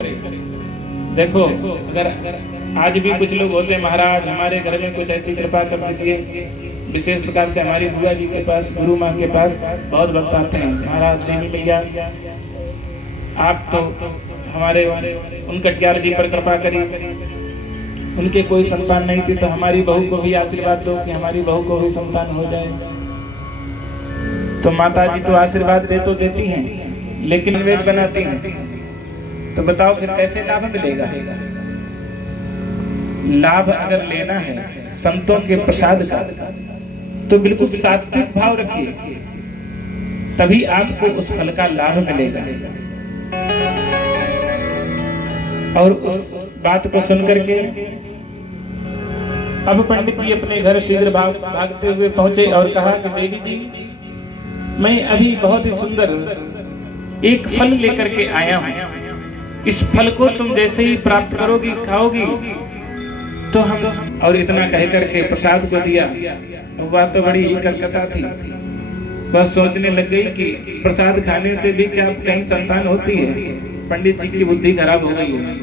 देखो, अगर आज भी कुछ लोग होते हैं, महाराज हमारे घर में कुछ ऐसी कृपा कर दीजिए, विशेष प्रकार से हमारी बुआ जी के पास, गुरु माँ के पास बहुत भक्त आते हैं, महाराज देवी मैया आप तो हमारे उन कटियार जी पर कृपा करिए, उनके कोई संतान नहीं थी तो हमारी बहू को भी आशीर्वाद दो कि हमारी बहू को भी संतान हो जाए। तो माता जी तो आशीर्वाद दे तो देती हैं, लेकिन वेद बनाती हैं, तो बताओ फिर कैसे लाभ मिलेगा? लाभ अगर लेना है संतों के प्रसाद का तो बिल्कुल सात्विक भाव रखिए, तभी आपको उस फल का लाभ मिलेगा। और उस बात को सुनकर के अब पंडित जी अपने घर शीघ्र भागते हुए पहुंचे और कहा कि देवी जी, मैं अभी बहुत ही सुंदर एक फल लेकर के आया हूं, इस फल को तुम जैसे ही प्राप्त करोगी, खाओगी तो हम, और इतना कह करके प्रसाद को दिया। वो बात तो बड़ी ही कर्कशा थी, वह सोचने लग गई कि प्रसाद खाने से भी क्या कहीं संतान होती है? पंडित जी की बुद्धि खराब हो गई है,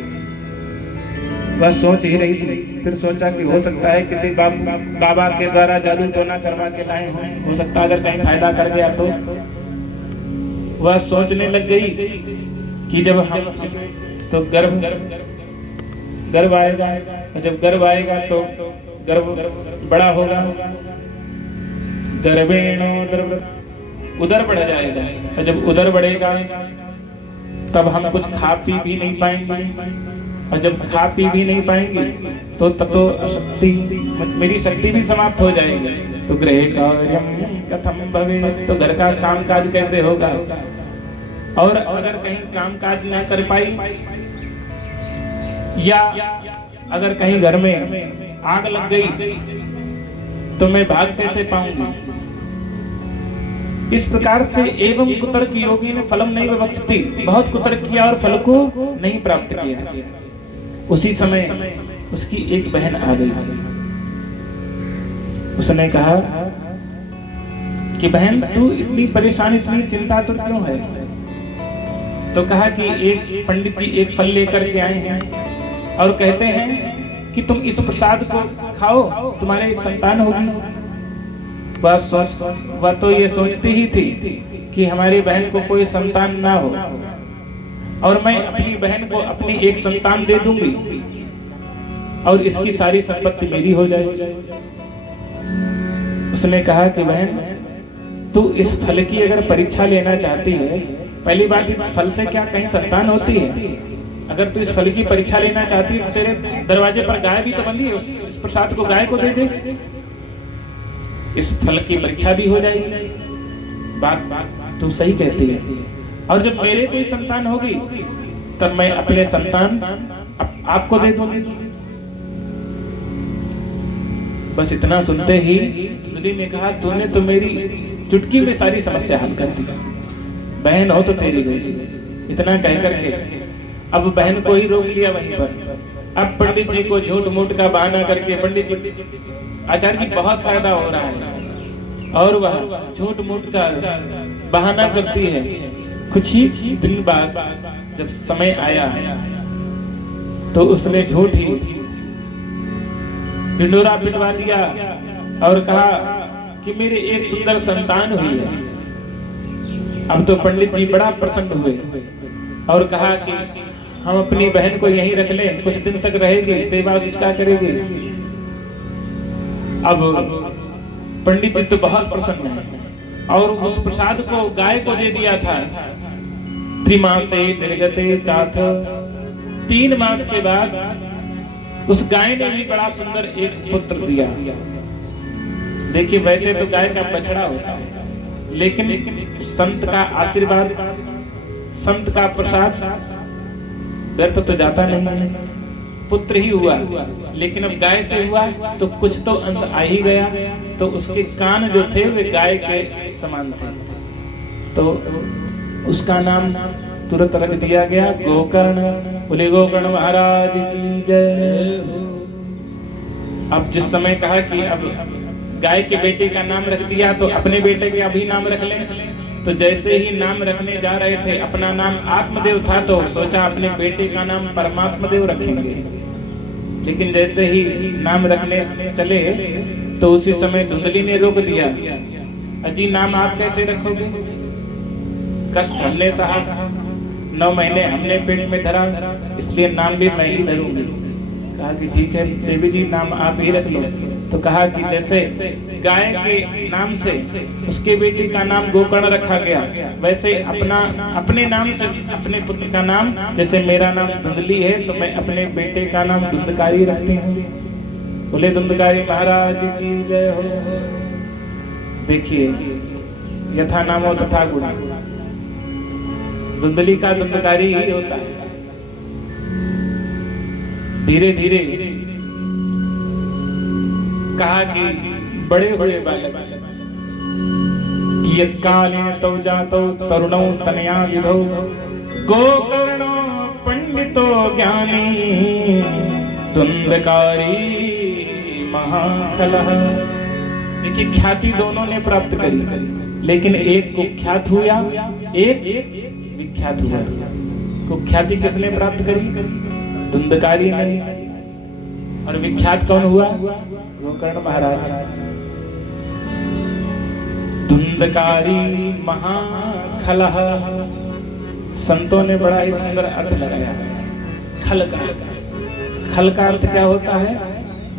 वह सोच ही रही थी। फिर सोचा कि हो सकता है किसी बाबा के द्वारा जादू टोना करवा के लाए हो सकता है अगर कहीं फायदा कर गया तो। वह सोचने लग गई कि जब हम तो गर्भ आएगा, जब गर्भ आएगा तो गर्भ बड़ा होगा, गर्भेणो उदर बढ़ जाएगा, और जब उदर बढ़ेगा तब हम कुछ खा पी भी नहीं पाएंगे, और जब खा पी भी नहीं पाएंगे तो तब तो शक्ति, मेरी शक्ति भी समाप्त हो जाएगी। तो गृह कार्यम कथम भवेत्, तो घर का काम काज कैसे होगा? और अगर कहीं काम काज न कर पाई, या अगर कहीं घर में आग लग गई तो मैं भाग कैसे पाऊंगी? इस प्रकार से एवं कुतर्क योगी ने फलम नहीं विवक्षति, बहुत कुतर्क किया और फल को नहीं प्राप्त किया। उसी समय उसकी एक बहन आ गई, उसने कहा कि बहन तू इतनी परेशानी, इतनी चिंता तो क्यों है? तो कहा कि एक पंडित जी एक फल लेकर के आए हैं और कहते हैं कि तुम इस प्रसाद को खाओ, तुम्हारे एक संतान होगी। वह तो ये सोचती ही थी कि हमारी बहन को कोई संतान ना हो, और मैं अपनी बहन को अपनी एक संतान दे दूंगी और इसकी सारी संपत्ति मेरी हो जाएगी। उसने कहा कि बहन तू इस फल की अगर परीक्षा लेना चाहती है, पहली बात इस फल से क्या कहीं संतान होती है? अगर तू इस फल की परीक्षा लेना चाहती है तो तेरे दरवाजे पर गाय भी तो बंधी है, उस प्रसाद को गाय को दे दे, इस फल की परीक्षा भी हो जाएगी। बात तू सही कहती है, और जब मेरे कोई संतान होगी तब मैं अपने संतान आपको दे दूंगी। बस इतना सुनते ही सुंदरी ने कहा तूने तो मेरी चुटकी में सारी समस्या हल कर दी, बहन हो तो तेरी जैसी। इतना कह करके अब बहन को ही रोक लिया वहीं पर। अब पंडित जी को झूठ मूठ का बहाना करके, पंडित जी आचार्य जी बहुत फायदा हो रहा है, और वह झूठ मूठ का बहाना करती है। कुछ ही दिन बाद जब समय आया तो उसने झूठ ही ढिंडोरा पिटवा दिया और कहा कि मेरे एक सुंदर संतान हुई है। अब तो पंडित जी बड़ा प्रसन्न हुए और कहा कि हम अपनी बहन को यहीं रख लें, कुछ दिन तक रहेगी, सेवा शुश्रूषा करेगी। अब पंडित जी तो बहुत प्रसन्न है और उस प्रसाद को गाय को दे दिया था। त्रिमासे निर्गते चाथ, 3 मास के बाद उस गाय ने भी बड़ा सुंदर एक पुत्र दिया। देखिए वैसे तो गाय का बछड़ा होता है, लेकिन संत का आशीर्वाद, संत का प्रसाद व्यर्थ तो जाता नहीं है। पुत्र ही हुआ, लेकिन अब गाय से हुआ तो कुछ तो अंश आ ही गया। तो उसके कान जो थे वे गाय के समान थे, तो उसका नाम तुरंत रख दिया गया गोकर्ण। बोले गोकर्ण महाराज की जय हो। अब जिस समय कहा कि अब गाय के बेटे का नाम रख दिया तो अपने बेटे के अभी नाम रख लें, तो जैसे ही नाम रखने जा रहे थे, अपना नाम आत्मदेव था तो सोचा अपने बेटे का नाम परमात्मदेव रखेंगे, लेकिन जैसे ही नाम रखने चले तो उसी समय धुंधली ने रोक दिया। अजी नाम आप कैसे रखोगे? कष्ट हमने सहा, 9 महीने हमने पेट में धरा, इसलिए नाम भी मैं ही धरूंगी। कहा कि ठीक है देवी जी नाम आप ही रख लो। तो कहा कि जैसे गाय के नाम से उसके बेटे का नाम गोकर्ण रखा गया, वैसे अपने नाम से अपने पुत्र का नाम, जैसे मेरा नाम धुंधली है तो मैं अपने बेटे का नाम धुंधकारी रखती हूँ। बोले धुंधकारी महाराज की जय हो। देखिए यथा नामो तथा गुण, धुंधली का धुंधकारी ही होता है। धीरे धीरे कहा कि बड़े हुए बालक कि यत्कालीन तौ जातौ तरुणौ तनया विभौ गोकर्णो पंडितो ज्ञानी धुंधकारी महाखलः। देखिए ख्याति दोनों ने प्राप्त करी, लेकिन एक कुख्यात हुआ, एक विख्यात हुआ। कुख्याति किसने प्राप्त करी? धुंधकारी ने। और विख्यात कौन हुआ? गोकर्ण महाराज। धुंधकारी महाखलः, संतों ने बड़ा ही सुंदर अर्थ लगाया। खल का अर्थ क्या होता है?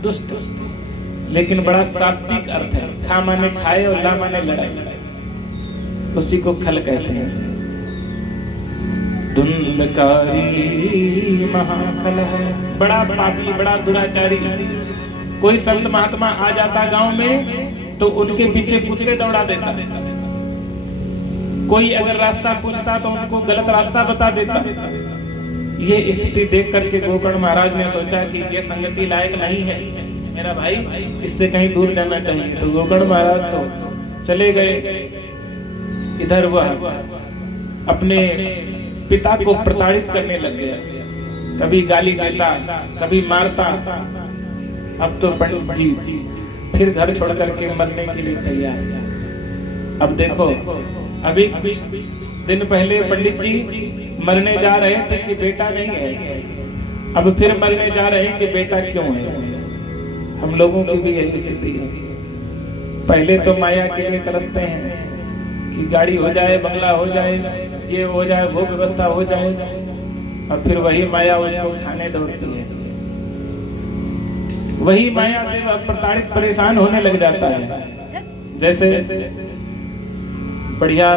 दुष्ट, लेकिन बड़ा सात्विक अर्थ है। खा माने खाए और ला माने लड़ाई, उसी को खल कहते हैं। धुंधकारी महाखलः, बड़ा पापी, बड़ा दुराचारी। कोई संत महात्मा आ जाता गांव में तो उनके पीछे कुत्ते दौड़ा देता। कोई अगर रास्ता पूछता तो उनको गलत रास्ता बता देता। ये स्थिति देख करके गोकर्ण महाराज ने सोचा कि ये संगति लायक नहीं है मेरा भाई, इससे कहीं दूर जाना चाहिए। तो गोकर्ण महाराज तो चले गए इधर, वह अपने पिता को प्रताड़ित करने लग गया। कभी गाली देता, कभी मारता। अब तो पंडित जी फिर घर छोड़ करके मरने के लिए तैयार। अब देखो, अभी कुछ दिन पहले पंडित जी मरने जा रहे थे कि बेटा नहीं है, अब फिर मरने जा रहे हैं कि बेटा क्यों है। हम लोगों की भी यही स्थिति है। पहले तो माया के लिए तरसते हैं कि गाड़ी हो जाए, बंगला हो जाए, ये हो जाए, वो व्यवस्था हो जाए, और फिर वही माया उसको खाने दौड़ती है। वही माया से वह प्रताड़ित परेशान होने लग जाता है। जैसे बढ़िया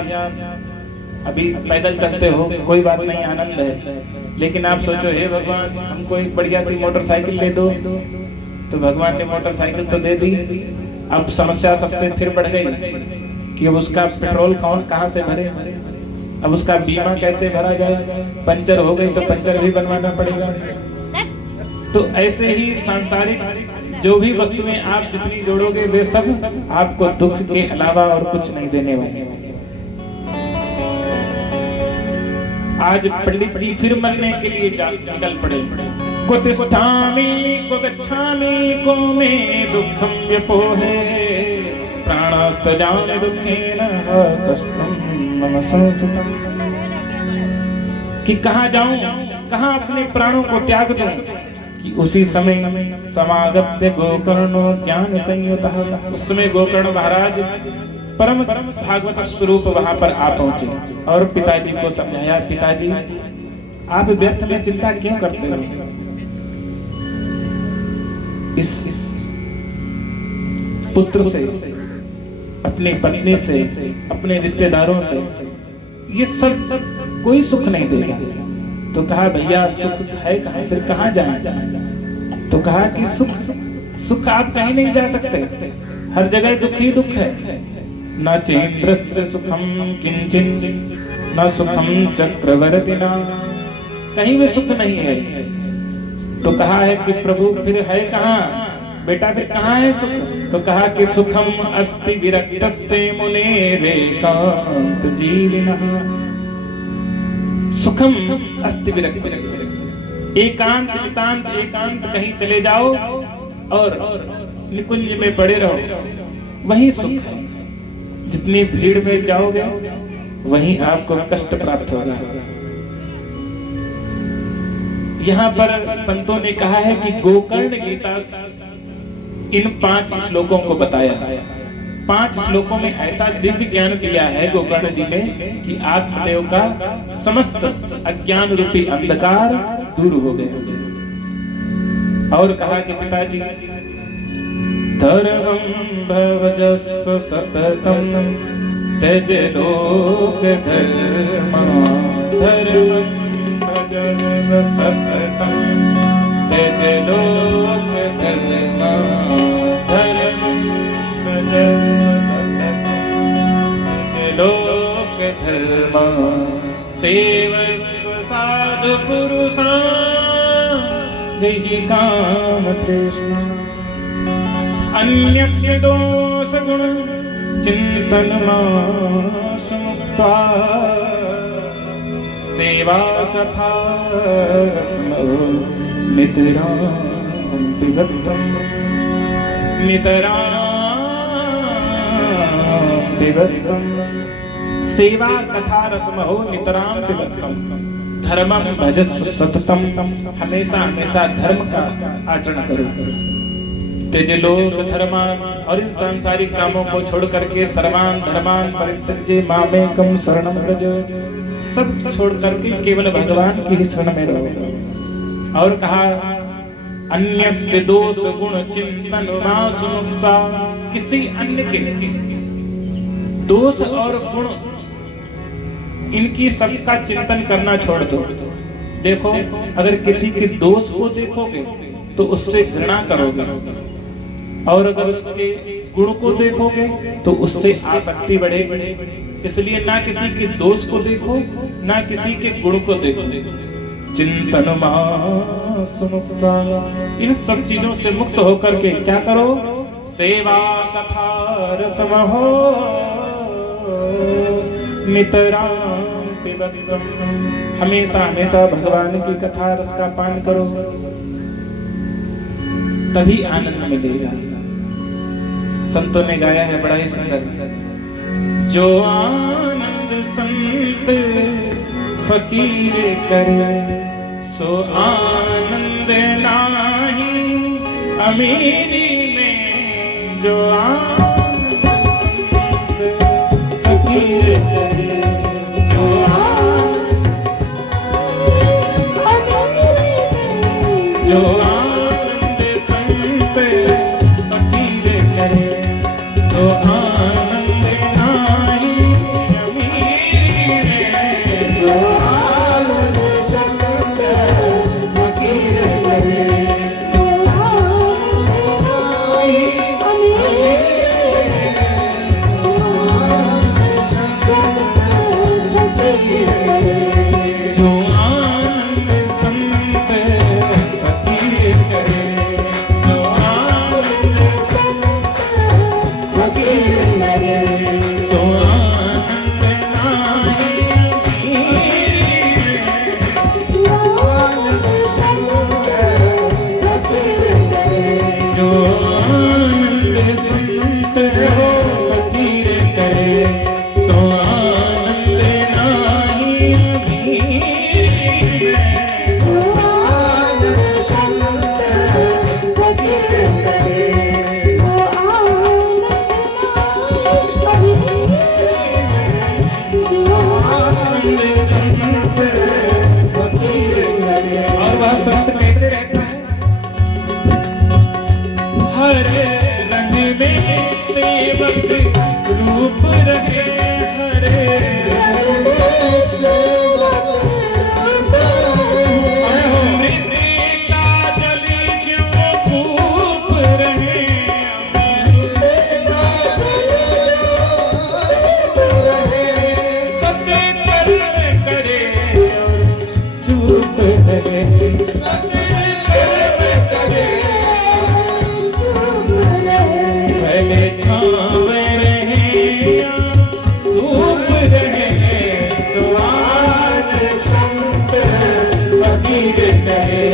अभी पैदल चलते हो, कोई बात नहीं, आनंद है, लेकिन आप सोचो हे भगवान हमको एक बढ़िया सी मोटरसाइकिल दे दो, तो भगवान ने मोटरसाइकिल तो दे दी। अब समस्या सबसे फिर बढ़ गई कि अब उसका पेट्रोल कहाँ से भरे, अब उसका बीमा कैसे भरा जाए, पंचर हो गई तो पंचर भी बनवाना पड़ेगा। तो ऐसे ही सांसारिक जो भी वस्तुएं आप जितनी जोड़ोगे वे सब आपको दुख के अलावा और कुछ नहीं देने वाले। आज पंडित जी फिर मरने के लिए निकल पड़े। को तिष्ठामि को गच्छामि को मे दुःखं व्यपोहे प्राणस्तजामि दुःखेन कष्टं मम संसुतम्। कि कहाँ जाऊं, कहाँ अपने प्राणों को त्याग दूं, कि उसी समय समागत्य गोकर्णो ज्ञान संयुतः। उस समय गोकर्ण महाराज परम भागवत स्वरूप वहां पर आ पहुंचे और पिताजी को समझाया, पिताजी आप व्यर्थ में चिंता क्यों करते हो? इस पुत्र से, अपनी पत्नी से, अपने रिश्तेदारों से ये सब कोई सुख नहीं देगा। तो कहा भैया सुख है कहाँ, फिर कहाँ जाए? तो कहा कि सुख आप कहीं नहीं जा सकते, हर जगह दुख ही दुख है। न चेन्द्रस्य सुखम किंचित न सुखम चक्रवर्तिना, कहीं भी सुख नहीं है। तो कहा है कि प्रभु फिर है कहाँ बेटा, फिर कहाँ है सुख? तो कहा कि सुखम अस्ति विरक्तस्य मुनेरेकांत जीविनः। सुखम अस्ति विरक्तस्य, एकांत नितांत एकांत कहीं चले जाओ और निकुंज में पड़े रहो, वही सुख है। जितनी भीड़ में जाओगे वहीं आपको कष्ट प्राप्त होगा। यहाँ पर संतों ने कहा है कि गोकर्ण गीता इन 5 श्लोकों को बताया। 5 श्लोकों में ऐसा दिव्य ज्ञान दिया है गोकर्ण जी ने कि आत्मदेव का समस्त अज्ञान रूपी अंधकार दूर हो गए। और कहा कि पिताजी धर्मं भवजस्व सततं त्यज लोक धर्मं धर्मं भवजस्व सततं त्यज लोक धर्मं धर्मं भवजस्व सततं त्यज लोक धर्मं सेवस्व साधु पुरुषान् जय काम तृष्णा अन्यस्य दोष गुण चिंतन माश मुक्त्वा सेवा कथा रस्मो नितरां पिबत्तं नितरां पिबत्तं सेवा कथा रस्मो नितरां पिबत्तं धर्मं भजस्व सततम हमेशा हमेशा धर्म का आचरण करो। त्यज लोक धर्मान और इन सांसारिक कामों को छोड़ करके सर्वान धर्मान परित्यज्य मामेकं शरणं व्रज सब छोड़ करके केवल भगवान की ही शरण में रहो। और कहा अन्यस्य दोष गुण चिंतन मासु मुक्ता किसी अन्य के दोष और गुण इनकी सबका चिंतन करना छोड़ दो। देखो अगर किसी के दोष को देखोगे तो उससे घृणा करोगे और अगर उसके गुण को देखोगे तो उससे आसक्ति बढ़ेगी। इसलिए ना किसी के दोष को देखो ना किसी के गुण को देखो। चिंतन मासु मुक्ता इन सब चीजों से मुक्त होकर के क्या करो सेवा कथा रसमहो नितरां पिबत्तं हमेशा हमेशा भगवान की कथा रस का पान करो तभी आनंद मिलेगा। संतों ने गाया है बड़ा ही सुंदर जो आनंद संत फकीर करे सो आनंद नाही अमीरी में जो आनंद संत फकीर करे जो आनंद संत फकीर करे सो आनंद नाही अमीरी में जो आनंद संत फकीर करे सो आनंद नाही अमीरी में जो आनंद संत फकीर करे जो आनंद संत रूप रहे हरे मृतिका जली क्यों भूप रहे सत्य करे चूप रहे भले छावे रहे धूप रहे तो आज संत फकीर कहे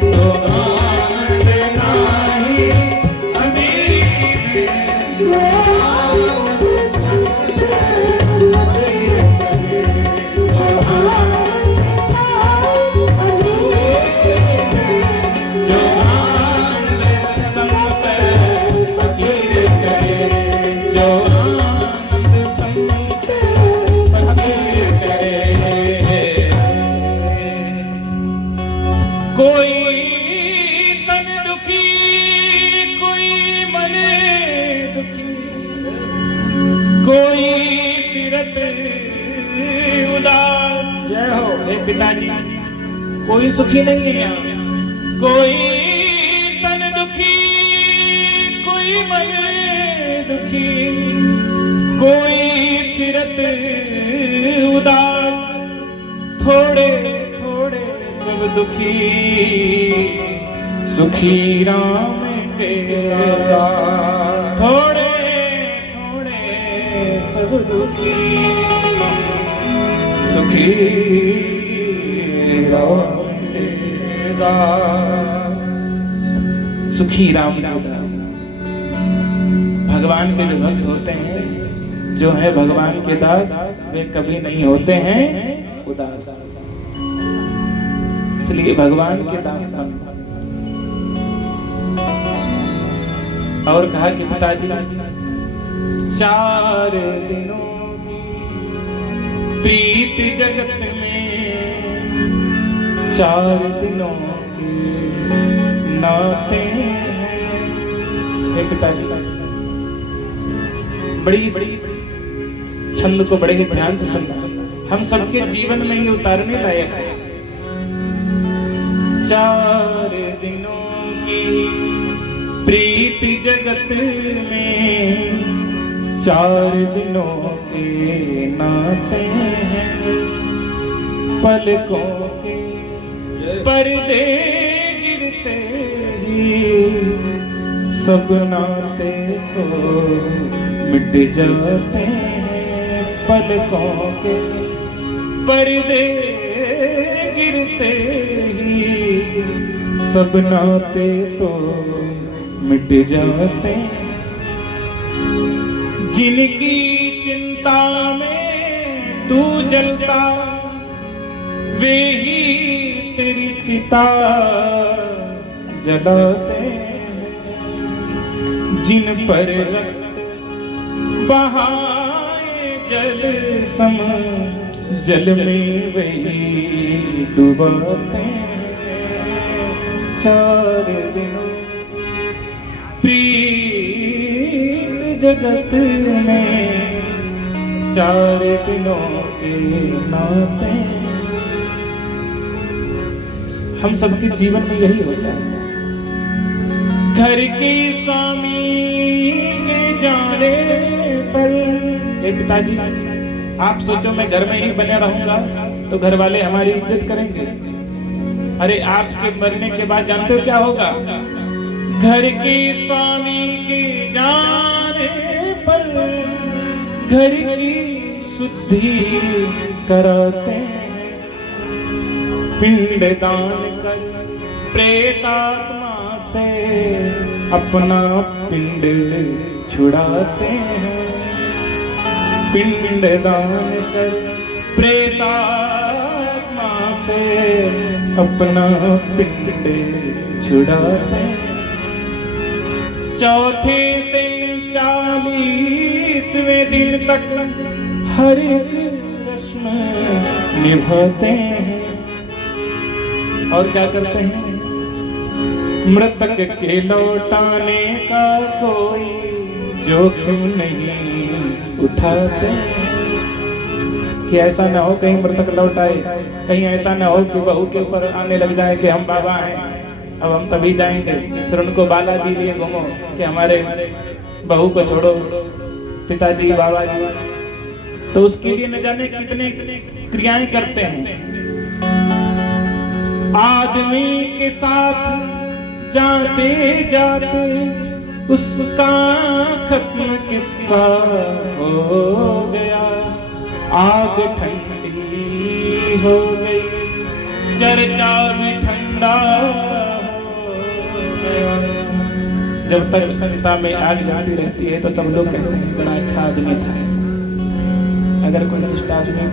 तो आनंद नाही अमीरी में जो आनंद संत फकीर कहे कोई तन दुखी कोई मन दुखी, कोई फिरत उदास। जय हो हे पिताजी, कोई सुखी नहीं है यहाँ। कोई तन दुखी कोई मन दुखी, कोई फिरत उदास, थोड़े थोड़े सब दुखी, सुखी राम के दास। थोड़े थोड़े सब दुखी, सुखी राम के दास। सुखी राम के दास। भगवान के जो भक्त होते हैं, जो है भगवान के दास, वे कभी नहीं होते हैं उदास। इसलिए भगवान के दास बन। और कहा कि पिताजी 4 दिनों की प्रीत जगत में, 4 दिनों के नाते हैं। पिताजी बड़ी छंद को बड़े ही ध्यान से सुनना, हम सबके जीवन में ये उतारने लायक है। 4 दिनों की प्रीति जगत में, 4 दिनों के नाते हैं। पलकों के पर्दे गिरते ही सब नाते तो मिट जाते हैं। पलकों के पर्दे गिरते ही सब नाते तो मिट जाते हैं। जिनकी चिंता में तू जलता, वे ही तेरी चिता जलाते हैं। जिन पर रक्त बहाए जल सम, जल में वही डुबाते हैं। 4 दिनों प्रीत जगत में, 4 दिनों के नाते। हम सबके जीवन में यही होता है। घर के स्वामी के जाने पर, पिताजी आप सोचो मैं घर में ही बने रहूंगा तो घर वाले हमारी इज्जत करेंगे। अरे आपके मरने के बाद जानते हो क्या होगा? घर के स्वामी के जाने पर घर की शुद्धि कराते हैं। पिंड दान कर प्रेतात्मा से अपना पिंड छुड़ाते हैं। पिंड दान कर प्रेतात्मा से अपना पिंड छुड़ाते हैं। चौथे से 40वें दिन तक हर एक रस्म निभाते हैं। और क्या करते हैं? मृतक के लौटाने का कोई जोखिम नहीं उठाते, कि ऐसा ना हो कहीं मृतक लौट आए, कहीं ऐसा ना हो कि बहू के ऊपर आने लग जाए कि हम बाबा हैं, अब हम तभी जाएंगे। फिर उनको बालाजी लिए घूमो कि हमारे बहू को छोड़ो, पिताजी बाबा जी। तो उसके लिए न जाने कितने क्रियाएं करते हैं। आदमी के साथ जाते जाते उसका खत्म किस्सा हो गया। आग ठंडी हो गई, चर्चा भी ठंडा हो गया। जब तक चिता में आग जाती रहती है तो सब लोग कहते हैं बड़ा अच्छा आदमी था। अगर कोई दुष्ट आदमी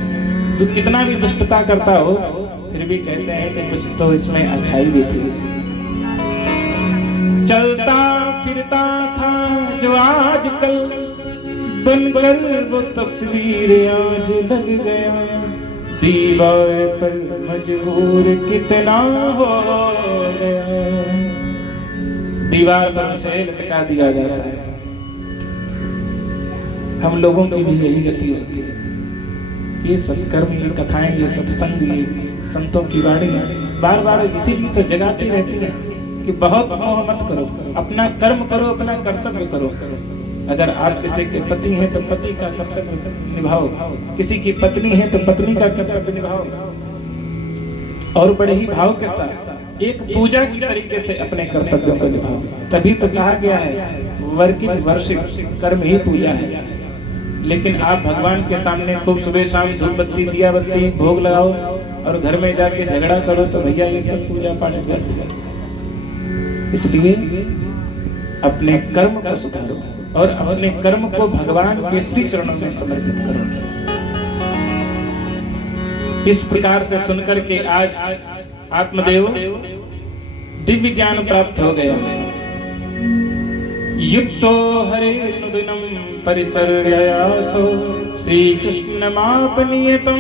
कितना भी दुष्टता करता हो फिर भी कहते हैं कि कुछ तो इसमें अच्छाई भी थी। चलता फिरता था जो आजकल बनकर वो तस्वीर आज लग गया। दीवार पर मजबूर कितना हो गया। दीवार पर उसे लटका दिया जाता है। हम लोगों की भी यही गति होती है। ये सत्कर्म, ये कथाएं, ये सत्संग, ये संतों की वाणी बार बार इसीलिए तो जगाती रहती है कि बहुत मोह मत करो, अपना कर्म करो, अपना कर्तव्य करो। अगर आप किसी के पति हैं तो पति का कर्तव्य निभाओ, किसी की पत्नी है तो पत्नी का कर्तव्य निभाओ, और बड़े ही भाव के साथ एक पूजा की तरीके से अपने कर्तव्यों को निभाओ। तभी तो कहा गया है वर्कित वर्शिप, कर्म ही पूजा है। लेकिन आप भगवान के सामने खूब सुबह शाम धूप बत्ती दिया बत्ती भोग लगाओ और घर में जाके झगड़ा करो तो भैया ये सब पूजा पाठ करते हैं। इसलिए अपने कर्म को सुधारो और अपने कर्म को भगवान के श्री चरणों में समर्पित करो। इस प्रकार से सुनकर के आज आत्मदेव दिव्य ज्ञान प्राप्त हो गया। युक्तो हरेनुदिनं परिचर्ययासो श्री कृष्णमापनियतं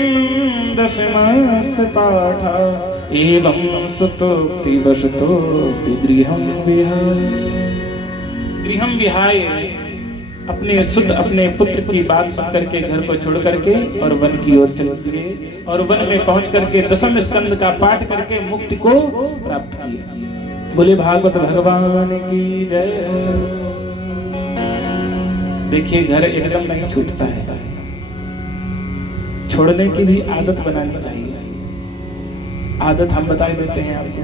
दशमस्य पाठा एवं सुतोक्ति वसतो गृहं विहाय अपने सुत अपने पुत्र की बात सुन करके घर को छोड़ करके और वन की ओर चले गए और वन में पहुंच करके दशम स्कंद का पाठ करके मुक्ति को प्राप्त किया। बोले भागवत भगवान की जय हो। देखिए घर एकदम नहीं छूटता है, छोड़ने की भी आदत बनानी चाहिए। आदत हम बता देते हैं आपको।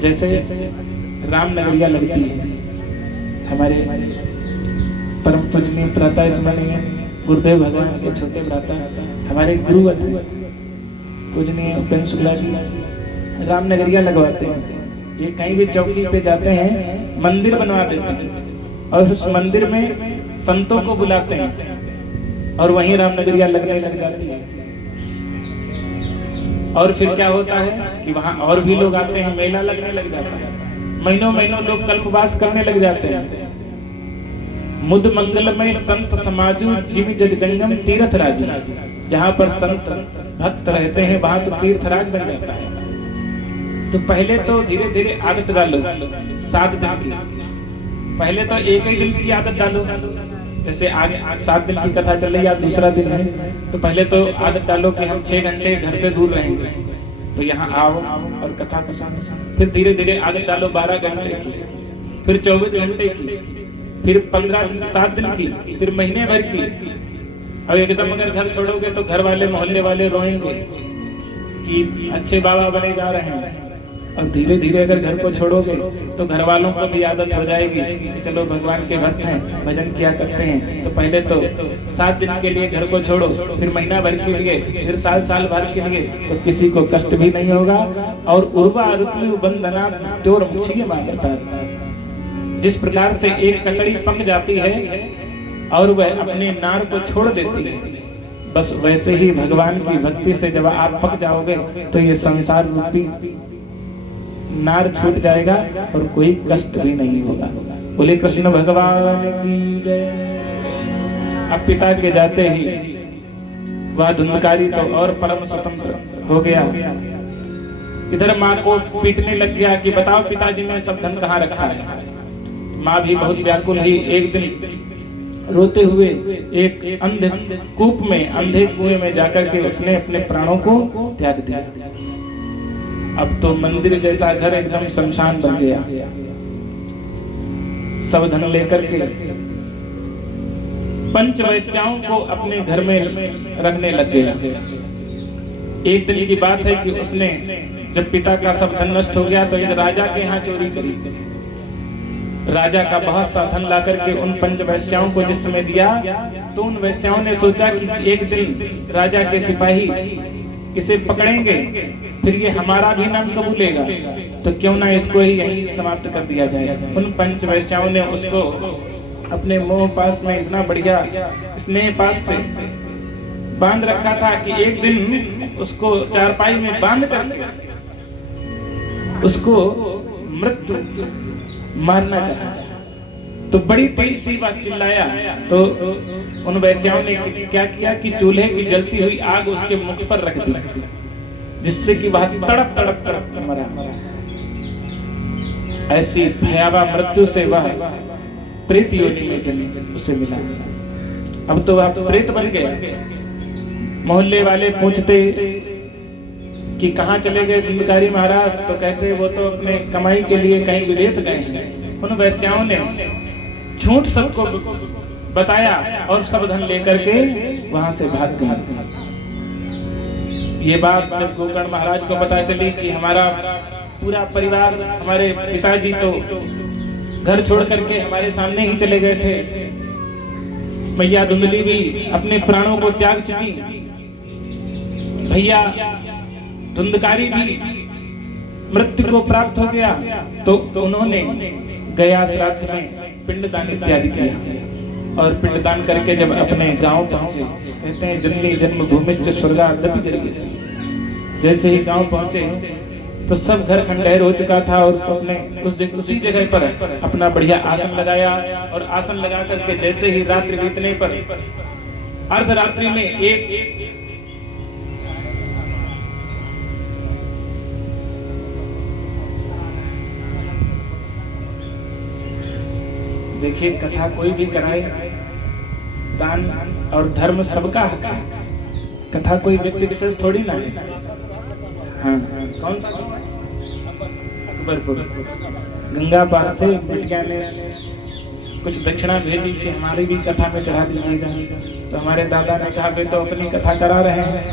जैसे रामनगरिया लगती है, हमारे परम पूजनीय प्रातः स्मरणीय गुरुदेव भगवान के छोटे भ्राता हमारे गुरु पूजनीय उपेंद्र शुक्ला जी रामनगरिया लगवाते हैं। ये कहीं भी चौकी पे जाते हैं मंदिर बनवा देते हैं और उस मंदिर में संतों को बुलाते हैं और वहीं रामनगरिया लगने लग जाती है। और फिर क्या होता है कि वहां और भी लोग आते हैं, मेला लगने लग जाता है, महीनों महीनों लोग कल्पवास करने लग जाते हैं। मुद मंगलमय संत समाजु जीव जग जंगम तीर्थ राज, जहां पर संत भक्त रहते हैं वहां तो तीर्थराज बन जाता है। तो पहले तो धीरे धीरे आदत डालो 7 दिन की। पहले तो एक ही दिन की आदत डालो, जैसे आज 7 दिन की कथा चल रही है, दूसरा दिन है, तो पहले तो आदत डालो कि हम 6 घंटे घर से दूर रहेंगे, तो यहाँ आओ और कथा को सुनो। फिर धीरे धीरे आदत डालो 12 घंटे की, फिर 24 घंटे की, फिर 7 दिन की, फिर महीने भर की। अब एकदम अगर घर छोड़ोगे तो घर वाले मोहल्ले वाले रोएंगे कि अच्छे बाबा बने जा रहे हैं। और धीरे धीरे अगर घर को छोड़ोगे तो घर वालों को भी आदत हो जाएगी कि चलो भगवान के भक्त हैं, भजन किया करते हैं। तो पहले तो 7 दिन के लिए घर को छोड़ो, फिर महीना भर के लिए, फिर साल भर के लिए, तो किसी को कष्ट भी नहीं होगा। और उर्वा रुक्मि बंधना चोर मुछिए मांगता। जिस प्रकार से एक ककड़ी पक जाती है और वह अपने नार को छोड़ देती है, बस वैसे ही भगवान की भक्ति से जब आप पक जाओगे तो ये संसार रूपी नार छूट जाएगा और कोई कष्ट भी नहीं होगा। बोले कृष्ण भगवान की जय। अब पिता के जाते ही वह धुंधकारी तो और परम स्वतंत्र हो गया। इधर माँ को पीटने लग गया कि बताओ पिताजी ने सब धन कहाँ रखा है। माँ भी बहुत व्याकुल हुई। एक दिन रोते हुए एक अंधे कूप में, अंधे कुएं में जाकर के उसने अपने प्राणों को त्याग दिया। अब तो मंदिर जैसा घर एकदम शमशान बन गया। सब धन लेकर के पंच वैश्याओं को अपने घर में रखने लग गया। एक दिन की बात है कि उसने जब पिता का सब धन नष्ट हो गया तो एक राजा के यहाँ चोरी करी। राजा का बहुत सा धन ला करके उन पंच वैश्याओं को जिस समय दिया तो उन वैश्याओं ने सोचा कि एक दिन राजा के सिपाही इसे पकड़ेंगे, फिर ये हमारा भी नाम कबूलेगा, तो क्यों ना इसको ही यहीं समाप्त कर दिया जाए। उन पंच वैश्याओं ने उसको अपने मोह पास में इतना बढ़िया स्नेह पास से बांध रखा था कि एक दिन उसको चारपाई में बांध कर उसको मृत्यु मारना चाहा। तो बड़ी तेज सी बात चिल्लाया, तो उन वैश्याओं ने क्या किया कि चूल्हे की जलती हुई आग उसके मुख पर रख दी, जिससे कि वह तड़प तड़प तड़प मरा। ऐसी भयावह मृत्यु से वह प्रेत योनि में जन्म उसे मिला। अब तो वह प्रेत बन गया। मोहल्ले वाले पूछते कि कहाँ चले गए धुंधकारी महाराज, तो कहते वो तो अपने कमाई के लिए कहीं विदेश गए हैं। उन वैश्याओं ने झूठ सबको बताया और सब धन लेकर के वहां से भाग गए। ये बात जब गोकर्ण महाराज को पता चली कि हमारा पूरा परिवार, हमारे पिताजी तो घर छोड़ करके हमारे सामने ही चले गए थे, मैया धुंधली भी अपने प्राणों को त्याग चुकी, भैया धुंधकारी भी मृत्यु को प्राप्त हो गया, तो उन्होंने गया श्राद्ध में पिंडदान इत्यादि किया। और पिंडदान करके जब अपने गांव पहुंचे, कहते हैं जननी जन्मभूमिश्च स्वर्गादपि गरीयसी। जैसे ही गांव पहुंचे तो सब घर खंडहर हो चुका था और सबने उसी जगह पर अपना बढ़िया आसन लगाया। और आसन लगा करके जैसे ही रात्रि बीतने पर अर्धरात्रि में एक देखिए, कथा कोई भी कराए, दान और धर्म सबका हक है। कथा कोई व्यक्ति विशेष थोड़ी ना है। हाँ, कौन सा? अकबरपुर गंगा पार से बिटिया ने कुछ दक्षिणा भेजी कि हमारी भी कथा में चढ़ा दीजिएगा। तो हमारे दादा ने कहा, वे तो अपनी कथा करा रहे हैं,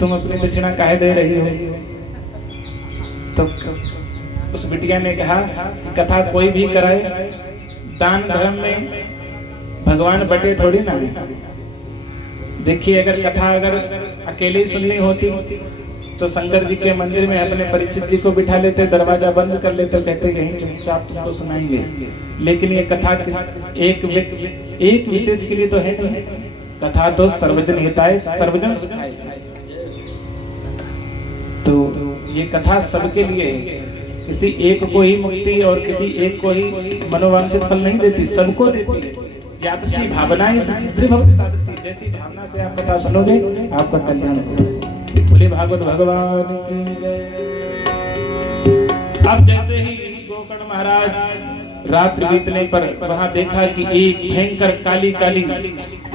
तुम अपनी दक्षिणा काहे दे रही हो? तो उस बिटिया ने कहा, कथा कोई भी कराए, दान धर्म में भगवान बटे थोड़ी ना है। देखिए, अगर कथा अगर अकेले ही सुननी होती तो शंकर जी के मंदिर में अपने परीक्षित जी को बिठा लेते, दरवाजा बंद कर लेते, कहते यहीं चुपचाप तुमको सुनाएंगे। लेकिन ये कथा एक विशेष के लिए तो है नहीं, कथा तो सर्वजन हिताय सर्वजन सुखाय। तो ये कथा सबके लिए है, किसी एक को ही मुक्ति और किसी एक को ही मनोवांछित फल नहीं देती, सबको देती है। यादृशी भावनाएं सिद्धि भवति तादृशी, जैसी भावना से आप कथा सुनोगे आपका कल्याण होगा। बोले भागवत भगवान की जय। अब जैसे ही गोकर्ण महाराज रात्रि बीतने पर वहां देखा कि एक भयंकर काली काली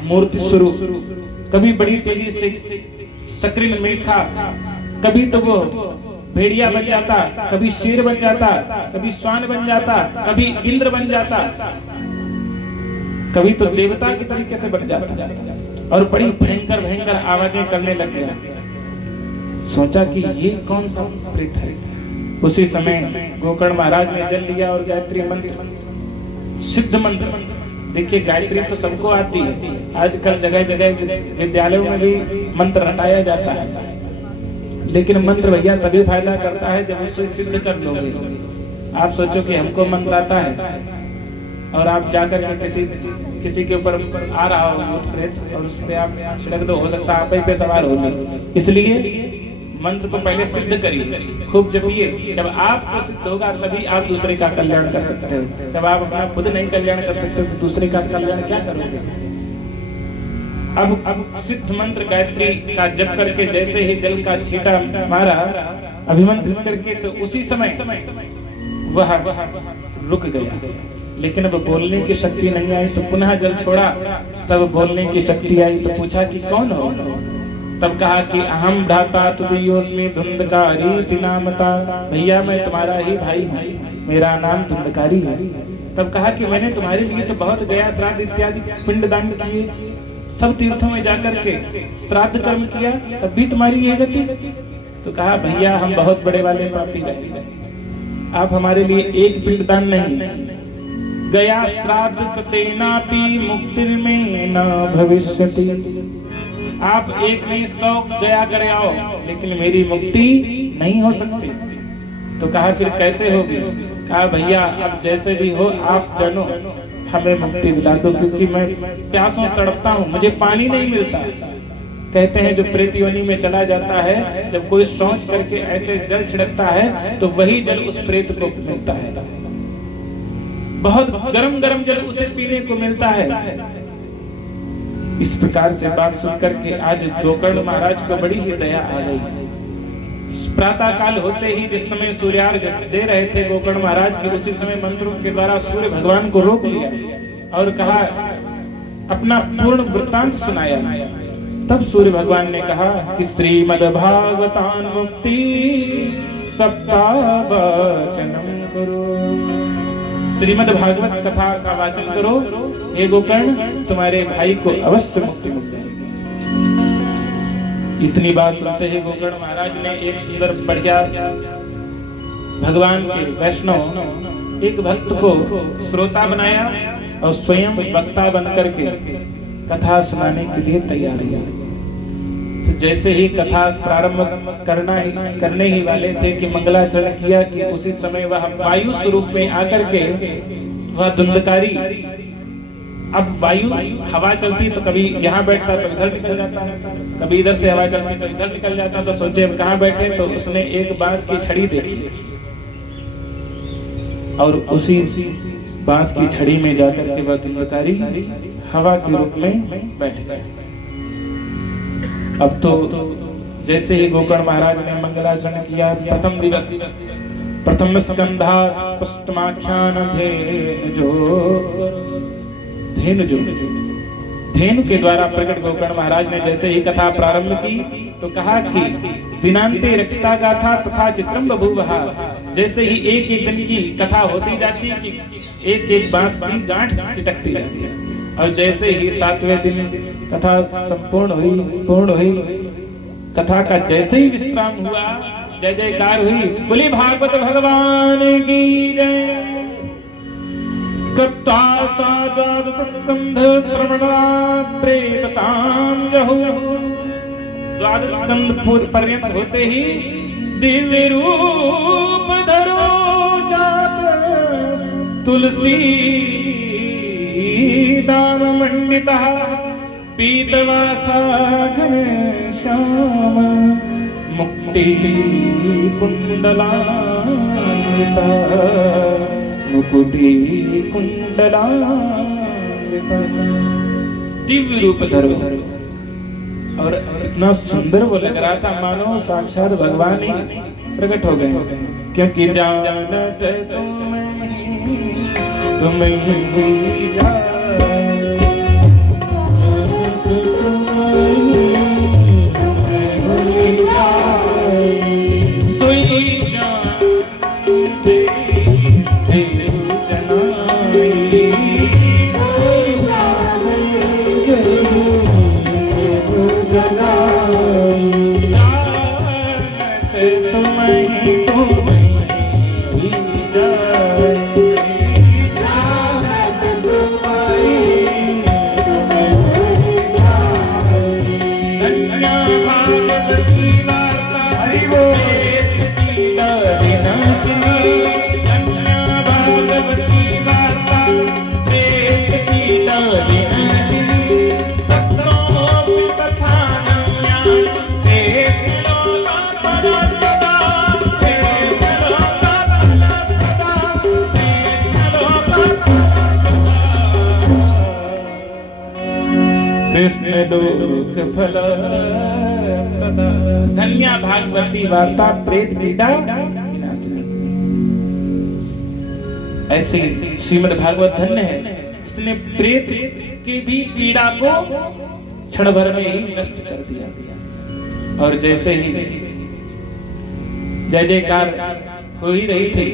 मूर्ति स्वरूप, कभी बड़ी तेजी से सक्रिन मेघा, कभी तो वो भेड़िया बन जाता, कभी शेर बन जाता, कभी श्वान बन जाता, कभी इंद्र बन जाता, कभी तो देवता की तरीके से बन जाता और बड़ी भयंकर भयंकर आवाजें करने लग गया। सोचा कि ये कौन सा प्रेत है। उसी समय गोकर्ण महाराज ने जल लिया और गायत्री मंत्र, सिद्ध मंत्र, देखिए गायत्री तो सबको आती है, आजकल जगह जगह विद्यालयों में भी मंत्र रटाया जाता है, लेकिन मंत्र भैया तभी फायदा करता है जब उससे सिद्ध कर लोगे। आप सोचो कि हमको मंत्र आता है और आप जाकर के किसी के ऊपर आ रहा हो भूत प्रेत और उस पे आप छिड़क दो, हो सकता है आप ही पे सवार हो जाए। इसलिए मंत्र को पहले सिद्ध करिए, खूब जपिए। जब आपको सिद्ध होगा तभी आप दूसरे का कल्याण कर सकते हो। जब आप अपना खुद नहीं कल्याण कर सकते तो दूसरे का कल्याण क्या करोगे। अब सिद्ध मंत्र गायत्री का जप करके जैसे ही जल का छींटा मारा अभिमंत्रित करके, तो उसी समय वह रुक गया। लेकिन अब बोलने की शक्ति नहीं आई, तो पुनः जल छोड़ा, तब बोलने की शक्ति आई। तो पूछा कि कौन हो? तब कहा कि अहम भ्राता तुदीयोस्मि धुंधकारी नामता, भैया मैं तुम्हारा ही भाई हूँ, मेरा नाम धुंधकारी है। तब कहा कि मैंने तुम्हारे लिए तो बहुत गया श्राद्ध इत्यादि पिंडदान किए, सब तीर्थों में जाकर के श्राद्ध कर्म किया, तब भी तुम्हारी ये गति। तो कहा भैया हम बहुत बड़े वाले पापी रहे, आप हमारे लिए एक पिंडदान नहीं, गया श्राद्ध सतेनापि मुक्तिर्मे न भविष्यति। आप एक नहीं 100 गया करे आओ, लेकिन मेरी मुक्ति नहीं हो सकती। तो कहा फिर कैसे होगी? कहा भैया अब जैसे भी हो आप जानो, हमें मुक्ति दिला दो, क्योंकि मैं प्यासों तड़पता हूँ, मुझे पानी नहीं मिलता। कहते हैं जो प्रेत योनि में चला जाता है, जब कोई शौच करके ऐसे जल छिड़कता है तो वही जल उस प्रेत को मिलता है। बहुत गरम गरम जल उसे पीने को मिलता है। इस प्रकार से बात सुनकर के आज गोकर्ण महाराज को बड़ी ही दया आ गई। प्रातः काल होते ही जिस समय सूर्यार्घ दे रहे थे गोकर्ण महाराज के, उसी समय मंत्रों के द्वारा सूर्य भगवान को रोक लिया और कहा, अपना पूर्ण वृत्तांत सुनाया। तब सूर्य भगवान ने कहा कि श्रीमद् भागवतान मुक्ति सप्तावचनम करो, श्रीमद् भागवत कथा का वाचन करो, हे गोकर्ण तुम्हारे भाई को अवश्य मुक्ति मिल जाएगी। इतनी बात सुनते ही गोकर्ण महाराज ने एक सुंदर बढ़िया भगवान के वैष्णव एक भक्त को श्रोता बनाया और स्वयं वक्ता बनकर के कथा सुनाने के लिए तैयार हुआ। तो जैसे ही कथा प्रारंभ करने ही वाले थे कि मंगलाचरण किया कि उसी समय वह वायु स्वरूप में आकर के वह धुंधकारी, अब वायु हवा चलती तो कभी यहाँ बैठता तो इधर निकल जाता, कभी इधर से हवा चलती तो इधर निकल जाता, तो सोचे अब कहाँ बैठे, तो उसने एक बांस की छड़ी देखी और उसी बांस की छड़ी में जाकर के वह धुंधकारी हवा के रूप में बैठ गए। अब तो जैसे ही गोकर्ण महाराज ने मंगलाचरण किया, प्रथम दिवस प्रथम स्कंधा स्पष्टमाख्यान धेनु के द्वारा प्रकट गोकर्ण महाराज ने जैसे ही कथा प्रारंभ की तो कहा कि दिनांते रक्षिता गाथा तथा चित्रम बभूवः। जैसे ही एक एक दिन की कथा होती जाती कि एक एक बांस की गांठ चिटकती जाती है, और जैसे ही 7वें दिन कथा पूर्ण हुई, कथा का जैसे ही विश्राम हुआ, जय जयकार हुई, बोली भागवत भगवान की जय। कथा साद्वादश स्कंध श्रवणात्रे तताम जहु, द्वादश स्कंध पर्यंत होते ही दिव्य रूप धरो जात तुलसी दाम मंडिता पीतवासा घनश्याम मुक्ति कुंडलान्विता मुकुटि कुंडलान्विता। दिव्य रूप धरो, और इतना सुंदर वो लग रहा था मानो साक्षात भगवान ही प्रकट हो गए, क्योंकि जानत तुम्हें ही जान धन्या भागवती वार्ता प्रेत पीड़ा विनाशिनी। ऐसे श्रीमद् भागवत धन्य है, इसने प्रेत की भी पीड़ा को क्षण भर में ही नष्ट कर दिया। और जैसे ही जय जयकार हो ही रही थी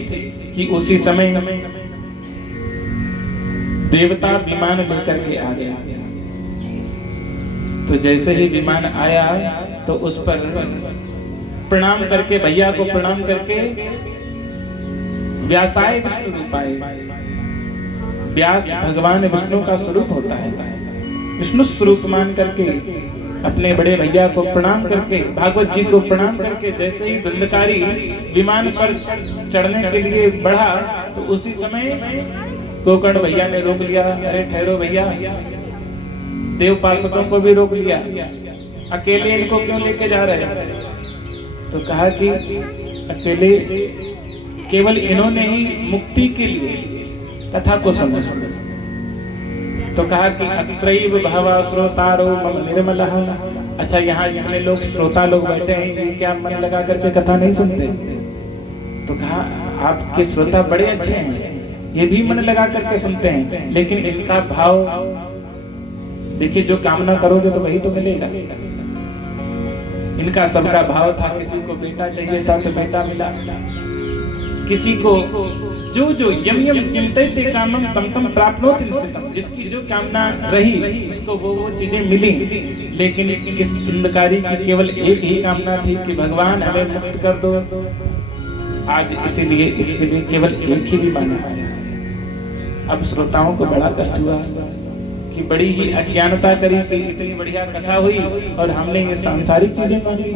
कि उसी समय देवता विमान लेकर के आ गया। तो जैसे ही विमान आया तो उस पर प्रणाम करके, भैया को प्रणाम करके व्यासाय विष्णु रूप आए। व्यास भगवान विष्णु का स्वरूप होता है, विष्णु स्वरूप मान करके अपने बड़े भैया को प्रणाम करके, भागवत जी को प्रणाम करके जैसे ही धुंधकारी विमान पर चढ़ने के लिए बढ़ा तो उसी समय गोकर्ण भैया ने रोक लिया। अरे ठहरो भैया, देव पार्षदों को भी रोक लिया, अकेले इनको क्यों लेके जा रहे हैं? तो कहा कि अकेले केवल इन्होंने ही मुक्ति के लिए कथा को सुना। तो कहा कि अत्रैव भवा श्रोतारो मम निर्मलः। अच्छा, यहाँ जितने लोग श्रोता लोग बैठे हैं, ये क्या मन लगा करके कथा नहीं सुनते? तो कहा आपके श्रोता बड़े अच्छे हैं, ये भी मन लगा करके सुनते हैं, लेकिन इनका भाव देखिए, जो कामना करोगे तो वही तो मिलेगा। इनका सबका भाव था, किसी को बेटा चाहिए था तो बेटा मिला, किसी को जो जो यम यम चिंतयते कामम तम तम प्राप्नोति निश्चितम, जिसकी जो कामना रही उसको वो चीजें मिली। लेकिन इस तुंडकारी की केवल एक ही कामना थी कि भगवान हमें मुक्त कर दो। आज इसीलिए इसके लिए केवल एक ही विमान आया। अब श्रोताओं को बड़ा कष्ट हुआ कि बड़ी ही अज्ञानता करी कि इतनी बढ़िया कथा हुई और हमने ये सांसारिक चीजें मान ली।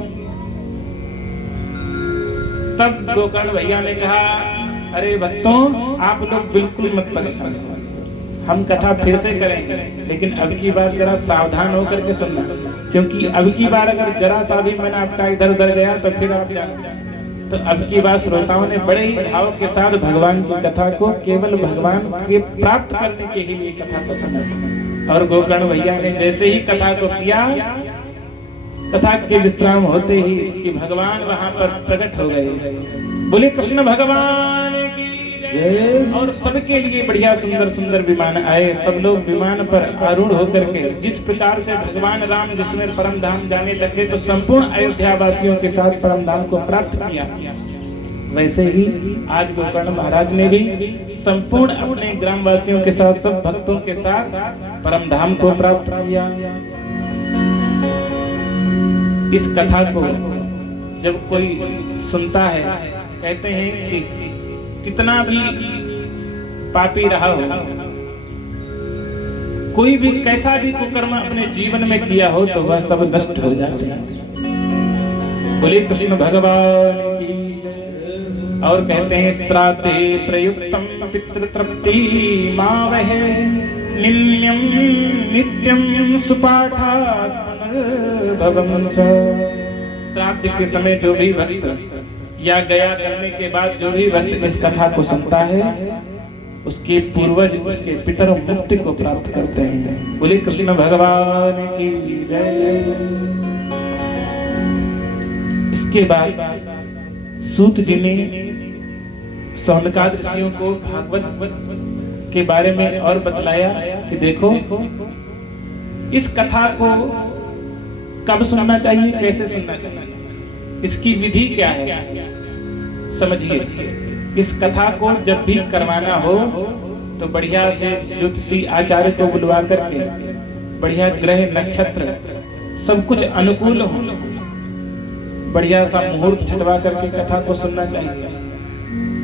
तब गोकर्ण भैया ने कहा, अरे भक्तों, आप लोग बिल्कुल मत परेशान हो, हम कथा फिर से करेंगे, लेकिन अब की बार जरा सावधान होकर के सुनना, क्योंकि अब की बार अगर जरा सा भी मन आपका इधर उधर गया तो फिर आप जान। तो अब की बार श्रोताओं ने बड़े ही भाव के साथ भगवान की कथा को केवल भगवान के प्राप्त करने के लिए कथा को सुना। और गोकर्ण भैया ने जैसे ही कथा को किया, कथा के विश्राम होते ही कि भगवान वहां पर प्रकट हो गए। बोले कृष्ण भगवान की जय। और सबके लिए बढ़िया सुंदर सुंदर विमान आए। सब लोग विमान पर आरूढ़ होकर के जिस प्रकार से भगवान राम जिसमें परम धाम जाने लगे तो संपूर्ण अयोध्या वासियों के साथ परम धाम को प्राप्त किया, वैसे ही आज गोकर्ण महाराज ने भी संपूर्ण अपने ग्रामवासियों के साथ, सब भक्तों के साथ परम धाम को प्राप्त किया। इस कथा को जब कोई सुनता है, कहते हैं कि कितना भी पापी रहा हो, कोई भी कैसा भी कुकर्म अपने जीवन में किया हो तो वह सब नष्ट हो जाते हैं। बोले कृष्ण भगवान की जय। और कहते हैं श्राद्धे प्रयुक्तम पितृतृप्ति मावहे नित्यम नित्यम सुपाठात् पुनर्भवम् च। श्राद्ध के समय जो भी भक्त या गया करने के बाद जो भी भक्त इस कथा को सुनता है, उसके पूर्वज, उसके पितर मुक्ति को प्राप्त करते हैं। बोले कृष्ण भगवान की जय। इसके बाद सूत जी ने सौनकादि ऋषियों को भागवत के बारे में और बतलाया कि देखो, इस कथा को कब सुनना चाहिए, कैसे सुनना चाहिए, इसकी विधि क्या है। समझिए, इस कथा को जब भी करवाना हो तो बढ़िया से ज्योतिषी आचार्य को बुलवा करके बढ़िया ग्रह नक्षत्र सब कुछ अनुकूल हो, बढ़िया सा मुहूर्त छटवा करके कथा को सुनना चाहिए।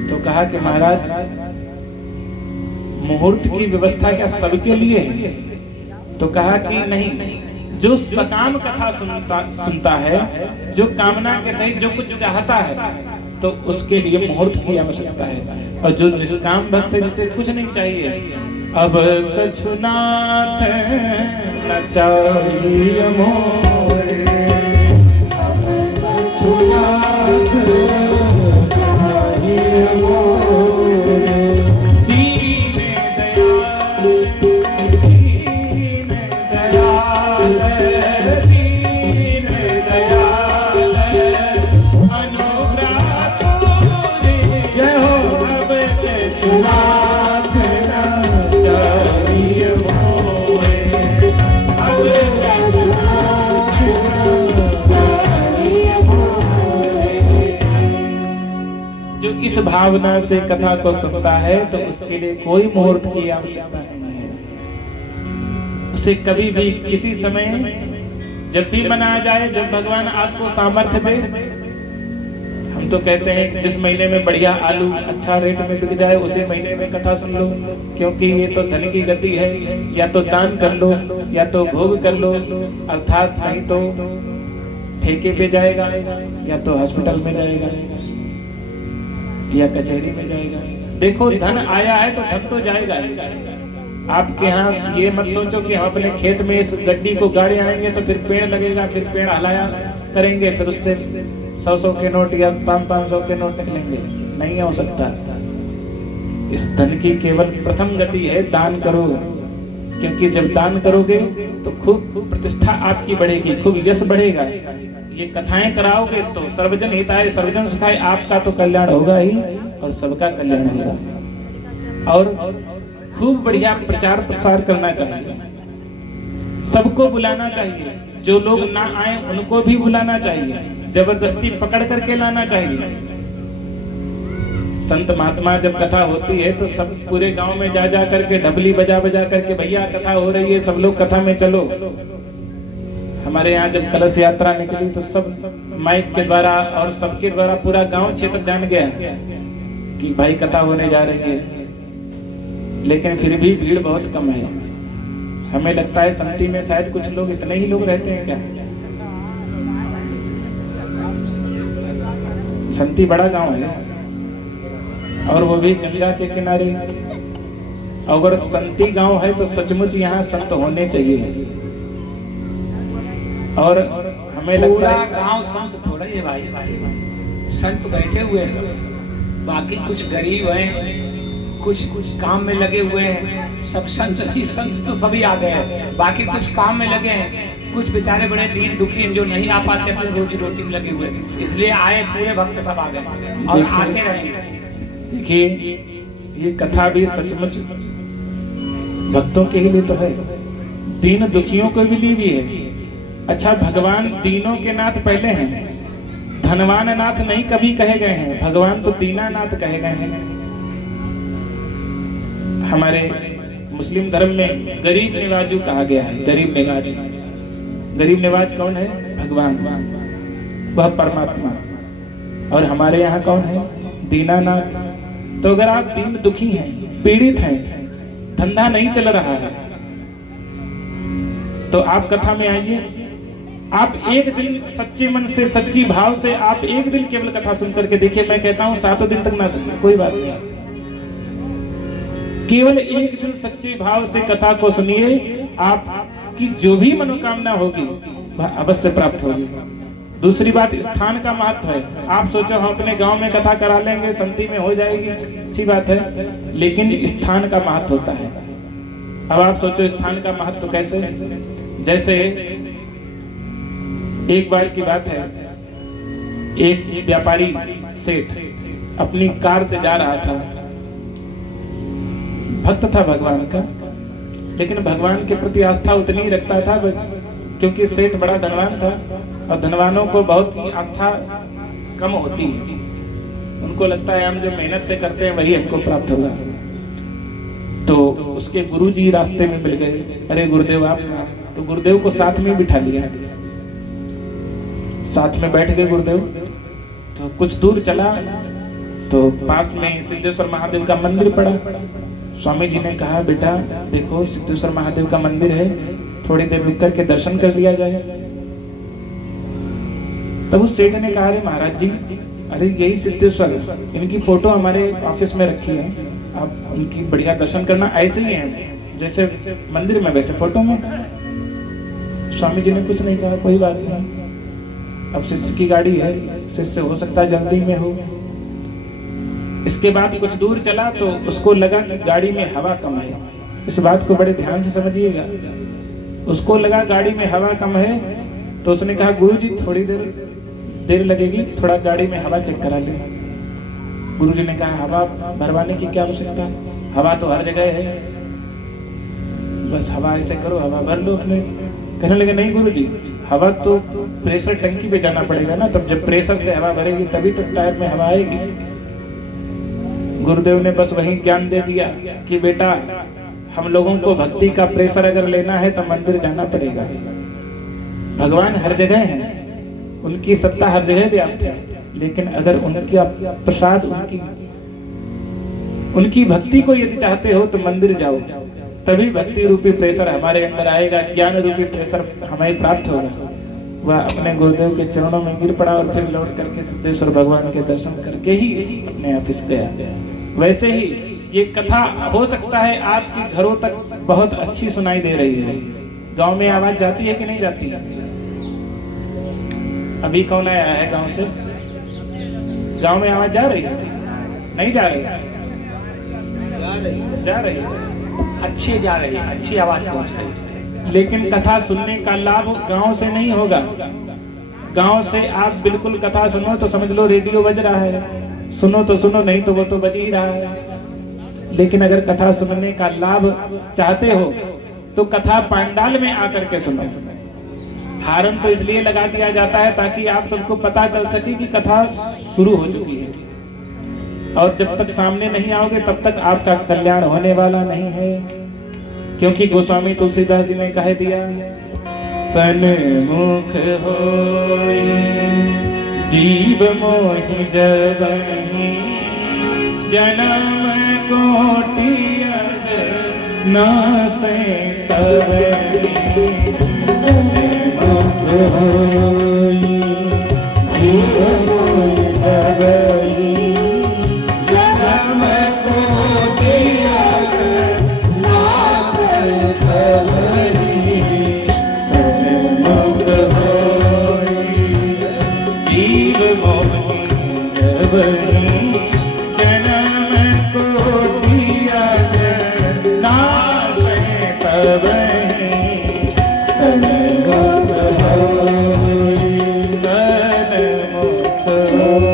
तो कहा कि महाराज, मुहूर्त की व्यवस्था क्या सबके लिए है? तो कहा कि नहीं, जो सकाम कथा सुनता है, जो कामना के सहित जो कुछ चाहता है, तो उसके लिए मुहूर्त की आवश्यकता है। और जो निष्काम भक्त है, जिसे कुछ नहीं चाहिए, अब कछु नाथ न चाहिए मोरे, अब कछु नाथ न चाहिए मोरे, दीन दयाल दीन दयाल दीन दयाल अनुग्रह तोरे जय हो। अब कछु नाथ न चाहिए मोरे, अब कछु नाथ न चाहिए मोरे। जो इस भावना से कथा को सुनता है तो उसके लिए कोई मुहूर्त की आवश्यकता नहीं है। उसे कभी भी किसी समय जब भी मन आ जाए, जब भगवान आपको सामर्थ्य दे। हम तो कहते हैं जिस महीने में बढ़िया आलू अच्छा रेट में बिक जाए उसी महीने में कथा सुन लो, क्योंकि ये तो धन की गति है। या तो दान कर लो या तो भोग कर लो, अर्थात नहीं तो ठेके पे जाएगा, या तो हॉस्पिटल में जाएगा, या कचहरी में जाएगा। देखो, धन आया है तो धन तो जाएगा ही। आपके यहाँ ये मत सोचो कि हम अपने खेत में इस गड्डी को गाड़े आएंगे तो फिर पेड़ लगेगा, फिर पेड़ हलाया करेंगे, फिर उससे 100-100 के नोट या 500-500 के नोट निकलेंगे। नहीं हो सकता। इस धन की केवल प्रथम गति है दान करो, क्योंकि जब दान करोगे तो खूब प्रतिष्ठा आपकी बढ़ेगी, खूब यश बढ़ेगा। ये कथाएं कराओगे तो सर्वजन हिताय सर्वजन सुखाय, आपका तो कल्याण होगा ही और सबका कल्याण होगा। और खूब बढ़िया प्रचार प्रसार करना चाहिए, सबको बुलाना चाहिए, जो लोग ना आए उनको भी बुलाना चाहिए, जबरदस्ती पकड़ करके लाना चाहिए। संत महात्मा जब कथा होती है तो सब पूरे गांव में जा जा करके ढबली बजा बजा करके, भैया कथा हो रही है, सब लोग कथा में चलो। हमारे यहाँ जब कलश यात्रा निकली तो सब माइक के द्वारा और सबके द्वारा पूरा गांव क्षेत्र जान गया कि भाई कथा होने जा रही है। लेकिन फिर भी भीड़ बहुत कम है। हमें लगता है संती में शायद कुछ लोग, इतने ही लोग रहते हैं क्या? संती बड़ा गांव है और वो भी गंगा के किनारे। अगर संती गांव है तो सचमुच यहाँ संत होने चाहिए। और हमें लगता है गांव संत थोड़ा ही भाई, संत बैठे हुए सब, बाकी कुछ गरीब हैं, कुछ काम में लगे हुए हैं। सब संत ही संत तो सभी आ गए हैं, बाकी कुछ काम में लगे हैं, कुछ बेचारे बड़े दीन दुखी हैं जो नहीं आ पाते, अपने रोजी रोटी में लगे हुए, इसलिए आए। पूरे भक्त सब आ गए और आते रहेंगे। देखिए ये कथा भी सचमुच भक्तों के ही लिए तो है, दीन दुखियों के लिए भी है। अच्छा, भगवान दीनों के नाथ पहले हैं, धनवान नाथ नहीं कभी कहे गए हैं, भगवान तो दीनानाथ कहे गए हैं। हमारे मुस्लिम धर्म में गरीब निवाजू कहा गया है, गरीब निवाज। गरीब निवाज कौन है? भगवान, वह परमात्मा। और हमारे यहाँ कौन है? दीनानाथ। तो अगर आप दीन दुखी हैं, पीड़ित हैं, धंधा नहीं चल रहा है, तो आप कथा में आइए। आप एक दिन सच्चे मन से, सच्ची भाव से आप एक दिन केवल कथा सुन करके देखिए। मैं कहता हूं 7 दिन तक ना सुनिए, कोई बात नहीं, केवल एक दिन सच्चे भाव से कथा को सुनिए। आपकी जो भी मनोकामना होगी वह अवश्य प्राप्त होगी। दूसरी बात, स्थान का महत्व है। आप सोचो हम अपने गांव में कथा करा लेंगे, संती में हो जाएगी, अच्छी बात है, लेकिन स्थान का महत्व होता है। अब आप सोचो स्थान का महत्व कैसे? जैसे एक बार की बात है, एक व्यापारी सेठ अपनी कार से जा रहा था, भक्त था भगवान का, लेकिन भगवान के प्रति आस्था उतनी ही रखता था बस, क्योंकि सेठ बड़ा धनवान था और धनवानों को बहुत ही आस्था कम होती है। उनको लगता है हम जो मेहनत से करते हैं वही हमको प्राप्त होगा। तो उसके गुरुजी रास्ते में मिल गए। अरे गुरुदेव आप कहाँ? तो गुरुदेव को साथ में बिठा लिया, साथ में बैठ गए गुरुदेव। तो कुछ दूर चला तो पास में सिद्धेश्वर महादेव का मंदिर पड़ा। स्वामी जी ने कहा, बेटा देखो सिद्धेश्वर महादेव का मंदिर है, थोड़ी देर रुक करके दर्शन कर लिया जाए। तब उस सेठ ने कहा, अरे महाराज जी, अरे यही सिद्धेश्वर, इनकी फोटो हमारे ऑफिस में रखी है, आप उनकी बढ़िया दर्शन करना। ऐसे ही है जैसे मंदिर में वैसे फोटो में। स्वामी जी ने कुछ नहीं कहा, कोई बात नहीं, अब शिष्य की गाड़ी है, शिष्य हो सकता है जल्दी में हो। इसके बाद कुछ दूर चला तो उसको लगा कि गाड़ी में हवा कम है। इस बात को बड़े ध्यान से समझिएगा। उसको लगा गाड़ी में हवा कम है तो उसने कहा, गुरुजी थोड़ी देर लगेगी, थोड़ा गाड़ी में हवा चेक करा ले। गुरुजी ने कहा, हवा भरवाने की क्या आवश्यकता, हवा तो हर जगह है, बस हवा ऐसे करो, हवा भर लो अपने। कहने लगे, नहीं गुरुजी, हवा तो प्रेशर टंकी पे जाना पड़ेगा ना, तब जब प्रेशर से हवा भरेगी तभी तो टायर में हवा आएगी। गुरुदेव ने बस वही ज्ञान दे दिया कि बेटा हम लोगों को भक्ति का प्रेशर अगर लेना है तो मंदिर जाना पड़ेगा। भगवान हर जगह है, उनकी सत्ता हर जगह व्याप्त है, लेकिन अगर उनकी प्रसाद, उनकी भक्ति को यदि चाहते हो तो मंदिर जाओ, तभी भक्ति रूपी प्रेशर हमारे अंदर आएगा, ज्ञान रूपी प्रेशर हमें प्राप्त होगा। वह अपने गुरुदेव के चरणों में गिर पड़ा और फिर लौट करके सिद्धेश्वर भगवान के दर्शन करके ही अपने ऑफिस गया। वैसे ही ये कथा हो सकता है आपके घरों तक बहुत अच्छी सुनाई दे रही है। गांव में आवाज जाती है कि नहीं जाती है? अभी कौन आया है गांव से? गांव में आवाज जा रही है? नहीं जा रही? जा रही है, अच्छी जा रही है, अच्छी आवाज पहुंच रही है। लेकिन कथा सुनने का लाभ गांव से नहीं होगा। गांव से आप बिल्कुल कथा सुनो तो समझ लो रेडियो बज रहा है, सुनो तो सुनो, नहीं तो वो तो बज ही रहा है। लेकिन अगर कथा सुनने का लाभ चाहते हो तो कथा पंडाल में आकर के सुनो। हारन तो इसलिए लगा दिया जाता है ताकि आप सबको पता चल सके कि कथा शुरू हो चुकी है, और जब तक सामने नहीं आओगे तब तक आपका कल्याण होने वाला नहीं है। क्योंकि गोस्वामी तुलसीदास जी ने कह दिया, सन्मुख होई जीव मोहि जबहि, जन्म कोटि नासे तबहि। सन्मुख होई जीव मोहि जबहि, जन्म कोटि नासे तबहि। सन्मुख होई जीव मोहि जबहि, जन्म कोटि नासे तबहि। सन्मुख होई, सन्मुख होई।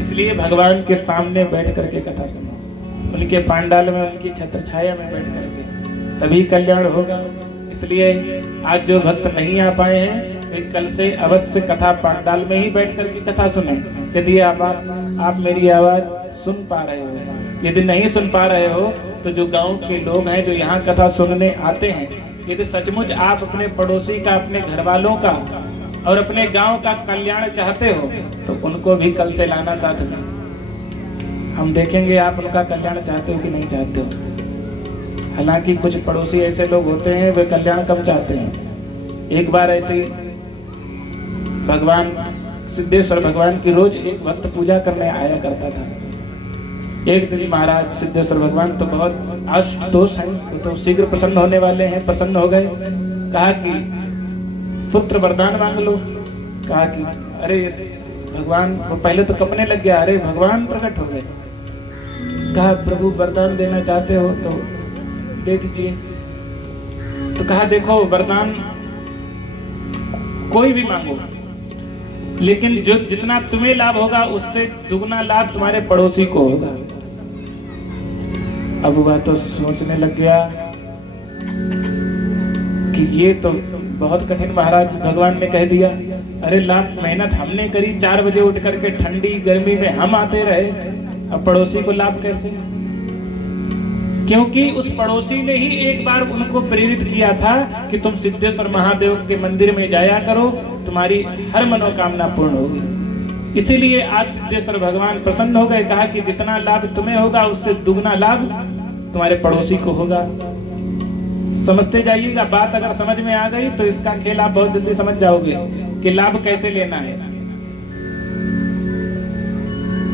इसलिए भगवान के सामने बैठ करके कथा सुनो, उनके पांडाल में, उनकी छत्र छाया में बैठ करके, तभी कल्याण होगा। इसलिए आज जो भक्त नहीं आ पाए हैं वे कल से अवश्य कथा पांडाल में ही बैठ करके कथा सुने। यदि आप मेरी आवाज सुन पा रहे हो, यदि नहीं सुन पा रहे हो तो जो गांव के लोग हैं जो यहाँ कथा सुनने आते हैं, यदि सचमुच आप अपने पड़ोसी का, अपने घर वालों का और अपने गांव का कल्याण चाहते हो तो उनको भी कल से लाना साथ में। हम देखेंगे आप उनका कल्याण चाहते हो कि नहीं चाहते हो। हालांकि कुछ पड़ोसी ऐसे लोग होते हैं वे कल्याण कम चाहते हैं। एक बार ऐसे ही भगवान सिद्धेश्वर भगवान की रोज एक भक्त पूजा करने आया करता था। एक दिन महाराज सिद्धेश्वर भगवान तो बहुत आशुतोष हैं, तो शीघ्र प्रसन्न होने वाले हैं, प्रसन्न हो गए। कहा कि पुत्र वरदान मांग लो। कहा कि अरे भगवान, वो पहले तो कपने लग गया, अरे भगवान प्रकट हो गए। कहा प्रभु वरदान देना चाहते हो तो दे दीजिए। तो कहा देखो वरदान कोई भी मांगो, लेकिन जो जितना तुम्हें लाभ होगा उससे दुगना लाभ तुम्हारे पड़ोसी को होगा। अब वह तो सोचने लग गया कि ये तो बहुत कठिन, महाराज भगवान ने कह दिया। अरे लाभ मेहनत हमने करी, 4 बजे उठ करके ठंडी गर्मी में हम आते रहे, अब पड़ोसी को लाभ कैसे? क्योंकि उस पड़ोसी ने ही एक बार उनको प्रेरित किया था कि तुम सिद्धेश्वर महादेव के मंदिर में जाया करो, तुम्हारी हर मनोकामना पूर्ण होगी। इसीलिए आज सिद्धेश्वर भगवान प्रसन्न हो गए। कहा कि जितना लाभ तुम्हें होगा उससे दुगना लाभ तुम्हारे पड़ोसी को होगा। समझते जाइएगा, बात अगर समझ में आ गई तो इसका खेल आप बहुत जल्दी समझ जाओगे कि लाभ कैसे लेना है।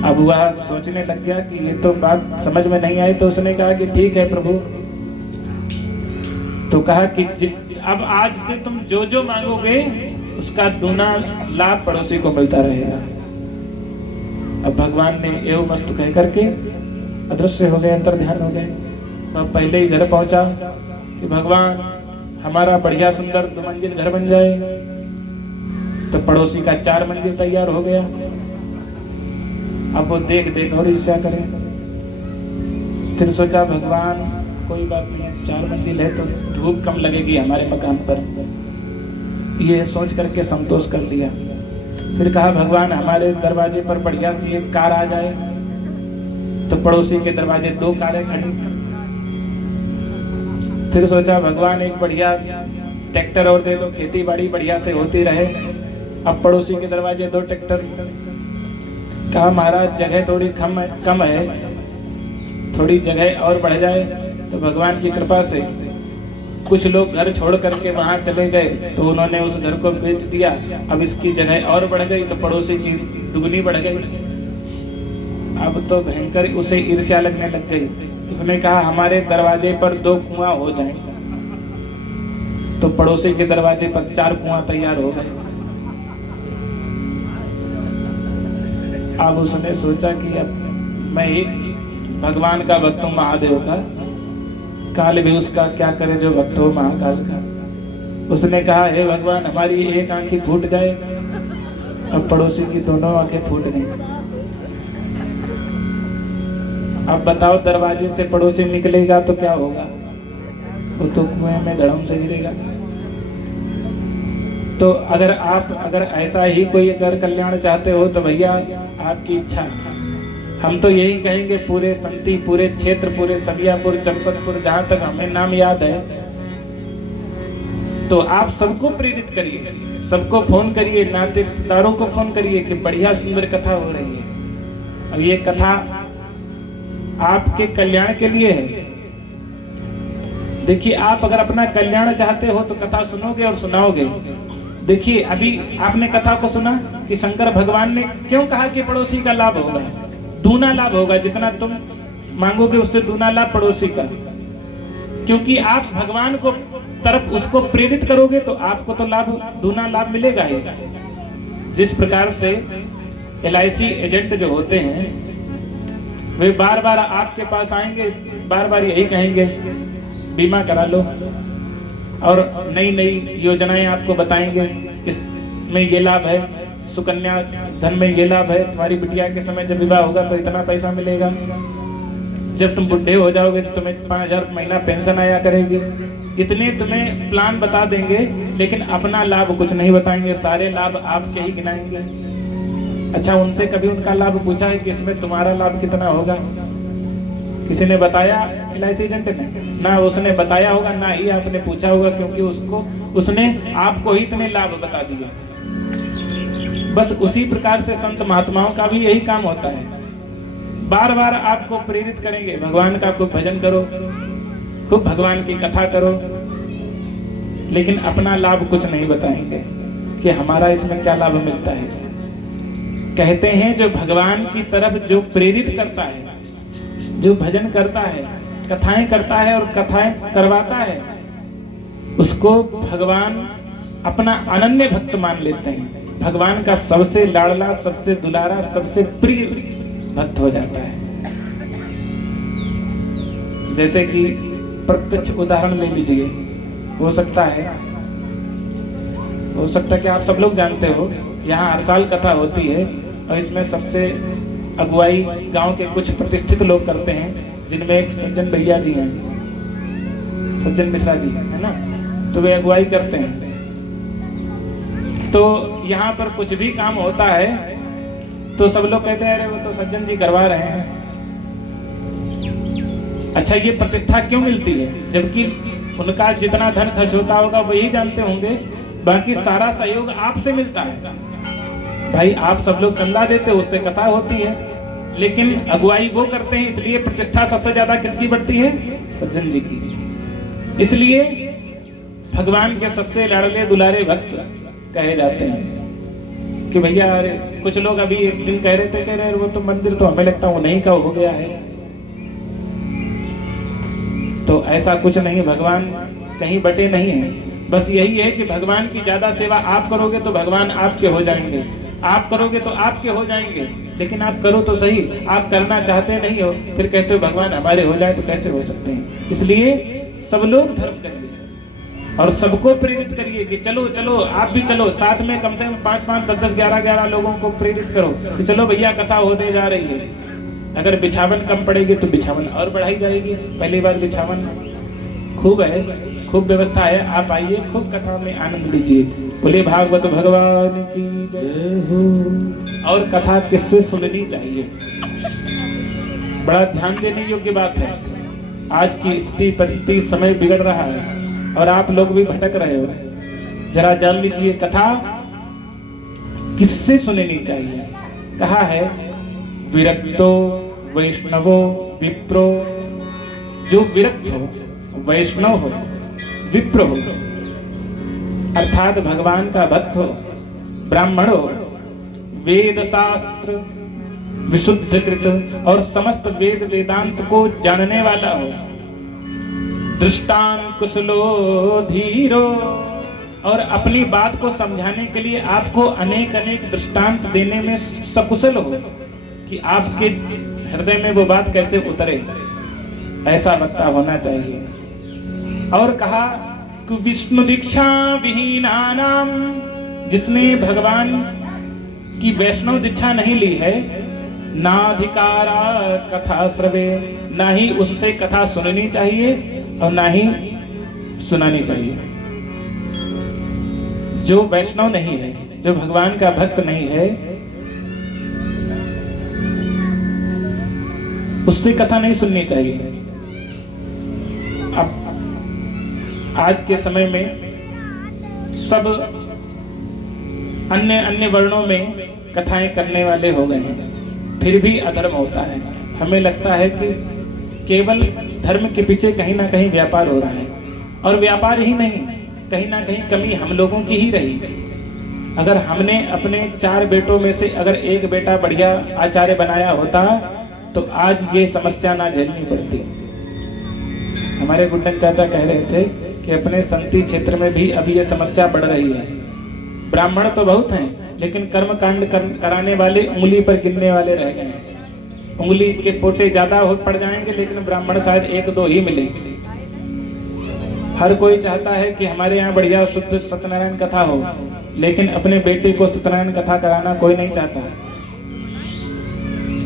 अब वह सोचने लग गया कि ये तो बात समझ में नहीं आई, तो उसने कहा कि ठीक है प्रभु। तो कहा कि अब आज से तुम जो जो मांगोगे उसका दूना लाभ पड़ोसी को मिलता रहेगा। अब भगवान ने एवं वस्तु कह करके अदृश्य हो गए, अंतर ध्यान हो गए। अब पहले ही घर पहुंचा कि भगवान हमारा बढ़िया सुंदर 2 मंजिल घर बन जाए। तो पड़ोसी का 4 मंजिल तैयार हो गया। अब वो देख और ईर्ष्या करे। फिर सोचा भगवान कोई बात नहीं, 4 मंजिल है तो धूप कम लगेगी हमारे मकान पर, ये सोच करके संतोष कर लिया। फिर कहा भगवान हमारे दरवाजे पर बढ़िया सी एक कार आ जाए। तो पड़ोसी के दरवाजे 2 कारें खड़ी। फिर सोचा भगवान एक बढ़िया ट्रैक्टर और दे दो, खेती बाड़ी बढ़िया से होती रहे। अब पड़ोसी के दरवाजे 2 ट्रैक्टर। कहा महाराज जगह थोड़ी कम है, थोड़ी जगह और बढ़ जाए। तो भगवान की कृपा से कुछ लोग घर छोड़ करके वहां चले गए, तो उन्होंने उस घर को बेच दिया। अब इसकी जगह और बढ़ गई, तो पड़ोसी की दुगनी बढ़ गई। अब तो भयंकर उसे ईर्ष्या लगने लग गई। उसने कहा हमारे दरवाजे पर 2 कुआं हो जाएं। तो पड़ोसी के दरवाजे पर 4 कुआं तैयार हो गए। अब उसने सोचा कि अब मैं एक भगवान का भक्त हूँ, महादेव का, काल भी उसका क्या करे जो भक्त हो महाकाल का। उसने कहा हे भगवान हमारी एक आंख ही फूट जाए, अब पड़ोसी की दोनों आंखें फूट गई। अब बताओ दरवाजे से पड़ोसी निकलेगा तो क्या होगा? वो तो कुएं में धड़म से गिरेगा। तो अगर ऐसा ही कोई अगर कल्याण चाहते हो तो भैया आपकी इच्छा। हम तो यही कहेंगे पूरे संती, पूरे क्षेत्र, पूरे सबियापुर, चंपतपुर, जहां तक हमें नाम याद है, तो आप सबको प्रेरित करिए, सबको फोन करिए, नाते रिश्तेदारों को फोन करिए कि बढ़िया सुंदर कथा हो रही है। अब ये कथा आपके कल्याण के लिए है। देखिए आप अगर अपना कल्याण चाहते हो तो कथा सुनोगे और सुनाओगे। देखिए अभी आपने कथा को सुना कि शंकर भगवान ने क्यों कहा कि पड़ोसी का लाभ होगा, दूना लाभ होगा, जितना तुम मांगोगे उससे दूना लाभ पड़ोसी का। क्योंकि आप भगवान को तरफ उसको प्रेरित करोगे तो आपको तो लाभ, दूना लाभ मिलेगा ही। जिस प्रकार से LIC एजेंट जो होते हैं वे बार बार आपके पास आएंगे, बार बार यही कहेंगे बीमा करा लो, और नई नई योजनाएं आपको बताएंगे, इसमें ये लाभ है, सुकन्या धन में ये लाभ है, तुम्हारी बिटिया के समय जब विवाह होगा तो इतना पैसा मिलेगा, जब तुम बुढ़े हो जाओगे तो तुम्हें 5,000 महीना पेंशन आया करेगी। इतने तुम्हें प्लान बता देंगे, लेकिन अपना लाभ कुछ नहीं बताएंगे, सारे लाभ आपके ही गिनाएंगे। अच्छा उनसे कभी उनका लाभ पूछा है कि इसमें तुम्हारा लाभ कितना होगा? किसी ने बताया LIC एजेंट ने? ना उसने बताया होगा, ना ही आपने पूछा होगा, क्योंकि उसने आपको ही इतने लाभ बता दिए। बस उसी प्रकार से संत महात्माओं का भी यही काम होता है, बार बार आपको प्रेरित करेंगे, भगवान का खूब भजन करो, खूब भगवान की कथा करो, लेकिन अपना लाभ कुछ नहीं बताएंगे कि हमारा इसमें क्या लाभ मिलता है। कहते हैं जो भगवान की तरफ जो प्रेरित करता है, जो भजन करता है, कथाएं करता है और कथाएं करवाता है, उसको भगवान अपना अनन्य भक्त मान लेते हैं। भगवान का सबसे लाडला, सबसे दुलारा, सबसे प्रिय भक्त हो जाता है। जैसे कि प्रत्यक्ष उदाहरण ले लीजिए, हो सकता है कि आप सब लोग जानते हो, यहाँ हर साल कथा होती है और इसमें सबसे अगुवाई गांव के कुछ प्रतिष्ठित लोग करते हैं, जिनमें एक सज्जन भैया जी हैं, सज्जन मिश्रा जी है ना, तो वे अगुवाई करते हैं। तो यहाँ पर कुछ भी काम होता है तो सब लोग कहते हैं अरे वो तो सज्जन जी करवा रहे हैं। अच्छा ये प्रतिष्ठा क्यों मिलती है? जबकि उनका जितना धन खर्च होता होगा वही जानते होंगे, बाकी सारा सहयोग आपसे मिलता है। भाई आप सब लोग चंदा देते हो, उससे कथा होती है, लेकिन अगुवाई वो करते हैं, इसलिए प्रतिष्ठा सबसे ज्यादा किसकी बढ़ती है? सज्जन जी की। इसलिए भगवान के सबसे लाडले दुलारे भक्त कहे जाते हैं कि भैया अरे कुछ लोग अभी एक दिन कह रहे वो तो मंदिर तो हमें लगता है उन्हीं का हो गया है। तो ऐसा कुछ नहीं, भगवान कहीं बटे नहीं है। बस यही है कि भगवान की ज्यादा सेवा आप करोगे तो भगवान आपके हो जाएंगे, आप करोगे तो आपके हो जाएंगे, लेकिन आप करो तो सही। आप करना चाहते नहीं हो, फिर कहते हो भगवान हमारे हो जाए, तो कैसे हो सकते हैं? इसलिए सब लोग धर्म करिए और सबको प्रेरित करिए कि चलो चलो आप भी चलो, साथ में कम से कम 5-5, 10-10, 11-11 लोगों को प्रेरित करो कि चलो भैया कथा होने जा रही है। अगर बिछावन कम पड़ेगी तो बिछावन और बढ़ाई जाएगी। पहली बार बिछावन खूब है, खूब व्यवस्था है, आप आइए, खूब कथा में आनंद लीजिए। बोले भागवत भगवान की जय हो। और कथा किससे सुननी चाहिए? बड़ा ध्यान देने योग्य बात है। आज की स्थिति परिस्थिति समय बिगड़ रहा है और आप लोग भी भटक रहे हो। जरा जान लीजिए कथा किससे सुननी चाहिए। कहा है विरक्तो वैष्णवो विप्रो, जो विरक्त हो, वैष्णव हो, विप्र हो, अर्थात भगवान का भक्त हो, ब्राह्मण हो, वेद शास्त्र विशुद्ध कृत और समस्त वेद वेदांत को जानने वाला हो, दृष्टान कुशलो धीरो, और अपनी बात को समझाने के लिए आपको अनेक अनेक दृष्टांत देने में सकुशल हो कि आपके हृदय में वो बात कैसे उतरे, ऐसा वक्ता होना चाहिए। और कहा कि विष्णु दीक्षा विहीनानाम, जिसने भगवान की वैष्णव दीक्षा नहीं ली है, नाधिकारा कथा श्रवे, ना ही उससे कथा सुननी चाहिए और ना ही सुनानी चाहिए। जो वैष्णव नहीं है, जो भगवान का भक्त नहीं है, उससे कथा नहीं सुननी चाहिए। अब आज के समय में सब अन्य अन्य वर्णों में कथाएं करने वाले हो गए हैं, फिर भी अधर्म होता है। हमें लगता है कि केवल धर्म के पीछे कहीं ना कहीं व्यापार हो रहा है, और व्यापार ही नहीं, कहीं ना कहीं कमी हम लोगों की ही रही। अगर हमने अपने 4 बेटों में से अगर एक बेटा बढ़िया आचार्य बनाया होता तो आज ये समस्या ना झेलनी पड़ती। हमारे गुड्डन चाचा कह रहे थे कि अपने संती क्षेत्र में भी अभी ये समस्या बढ़ रही है। ब्राह्मण तो बहुत हैं, लेकिन कर्म कांड कराने वाले उंगली पर गिनने वाले रह गए हैं। उंगली के पोटे ज्यादा पड़ जाएंगे, लेकिन ब्राह्मण शायद 1-2 ही मिलेंगे। हर कोई चाहता है कि हमारे यहाँ बढ़िया शुद्ध सत्यनारायण कथा हो, लेकिन अपने बेटे को सत्यनारायण कथा कराना कोई नहीं चाहता।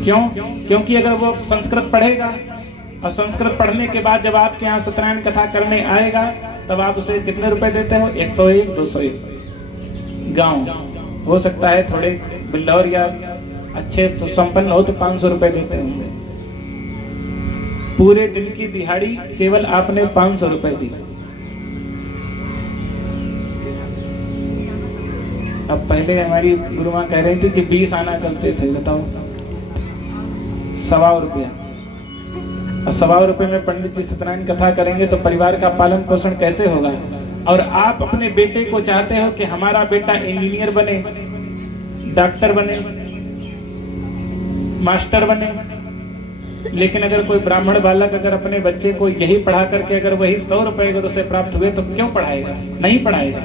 क्यों? क्योंकि अगर वो संस्कृत पढ़ेगा और संस्कृत पढ़ने के बाद जब आपके यहाँ सत्यनारायण कथा करने आएगा, तब आप उसे कितने रुपए देते हो? 101, 201। गांव हो सकता है थोड़े बिल्लौर या अच्छे संपन्न हो तो 500 रुपए देते होंगे। पूरे दिन की दिहाड़ी केवल आपने 500 रुपए दी। अब पहले हमारी गुरु माँ कह रही थी कि 20 आना चलते थे, बताओ 125 रुपया। और 125 रुपये में पंडित जी सत्यनारायण कथा करेंगे तो परिवार का पालन पोषण कैसे होगा? और आप अपने बेटे को चाहते हो कि हमारा बेटा इंजीनियर बने, डॉक्टर बने, मास्टर बने, लेकिन अगर कोई ब्राह्मण बालक अगर अपने बच्चे को यही पढ़ा करके अगर वही 100 रुपए अगर उसे प्राप्त हुए तो क्यों पढ़ाएगा? नहीं पढ़ाएगा।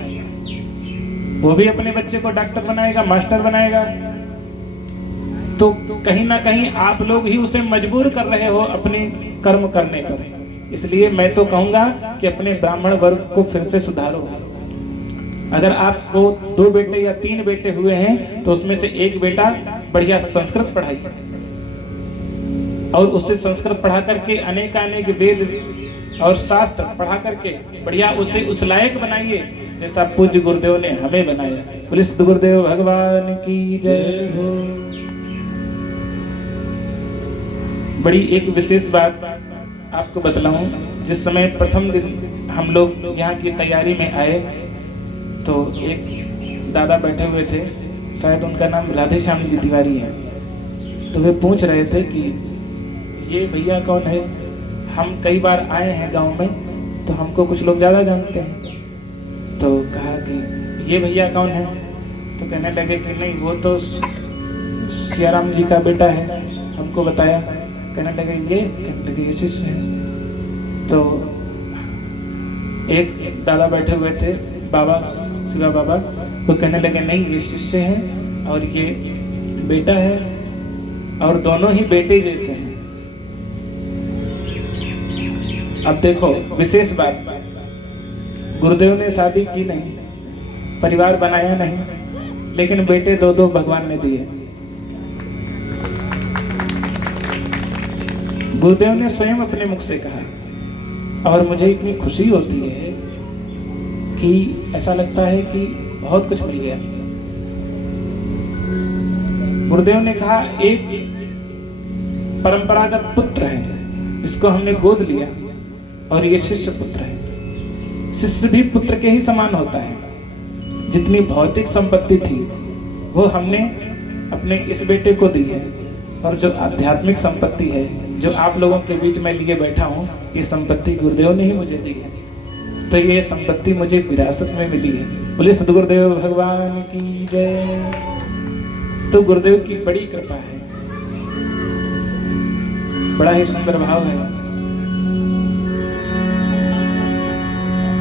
वो भी अपने बच्चे को डॉक्टर बनाएगा, मास्टर बनाएगा। तो कहीं ना कहीं आप लोग ही उसे मजबूर कर रहे हो अपने कर्म करने पर। इसलिए मैं तो कहूंगा कि अपने ब्राह्मण वर्ग को फिर से सुधारो। अगर आपको 2 बेटे या 3 बेटे हुए हैं तो उसमें से एक बेटा बढ़िया संस्कृत पढ़ाइए और उससे संस्कृत पढ़ा करके अनेक वेद और शास्त्र पढ़ा करके बढ़िया उसे उस लायक बनाइए जैसा पूज्य गुरुदेव ने हमें बनाया। बोले सद्गुरु गुरुदेव भगवान की जय हो। बड़ी एक विशेष बात आपको बतलाऊं। जिस समय प्रथम दिन हम लोग यहाँ की तैयारी में आए तो एक दादा बैठे हुए थे, शायद उनका नाम राधे श्याम जी तिवारी है। तो वे पूछ रहे थे कि ये भैया कौन है? हम कई बार आए हैं गांव में तो हमको कुछ लोग ज़्यादा जानते हैं। तो कहा कि ये भैया कौन है? तो कहने लगे कि नहीं वो तो सियाराम जी का बेटा है, हमको बताया। कहने लगे ये शिष्य है। तो एक दादा बैठे हुए थे, बाबा शिवा बाबा, वो कहने लगे नहीं ये शिष्य है और ये बेटा है और दोनों ही बेटे जैसे हैं। अब देखो विशेष बात, गुरुदेव ने शादी की नहीं, परिवार बनाया नहीं, लेकिन बेटे 2-2 भगवान ने दिए। गुरुदेव ने स्वयं अपने मुख से कहा और मुझे इतनी खुशी होती है कि ऐसा लगता है कि बहुत कुछ मिल गया। गुरुदेव ने कहा एक परंपरागत पुत्र है जिसको हमने गोद लिया और ये शिष्य पुत्र है। शिष्य भी पुत्र के ही समान होता है। जितनी भौतिक संपत्ति थी वो हमने अपने इस बेटे को दी है, और जो आध्यात्मिक संपत्ति है जो आप लोगों के बीच में लिए बैठा हूँ, ये संपत्ति गुरुदेव ने ही मुझे दी है। तो ये संपत्ति मुझे विरासत में मिली है। बोले सद्गुरुदेव भगवान की जय। तो गुरुदेव की बड़ी कृपा है। बड़ा ही सुंदर भाव है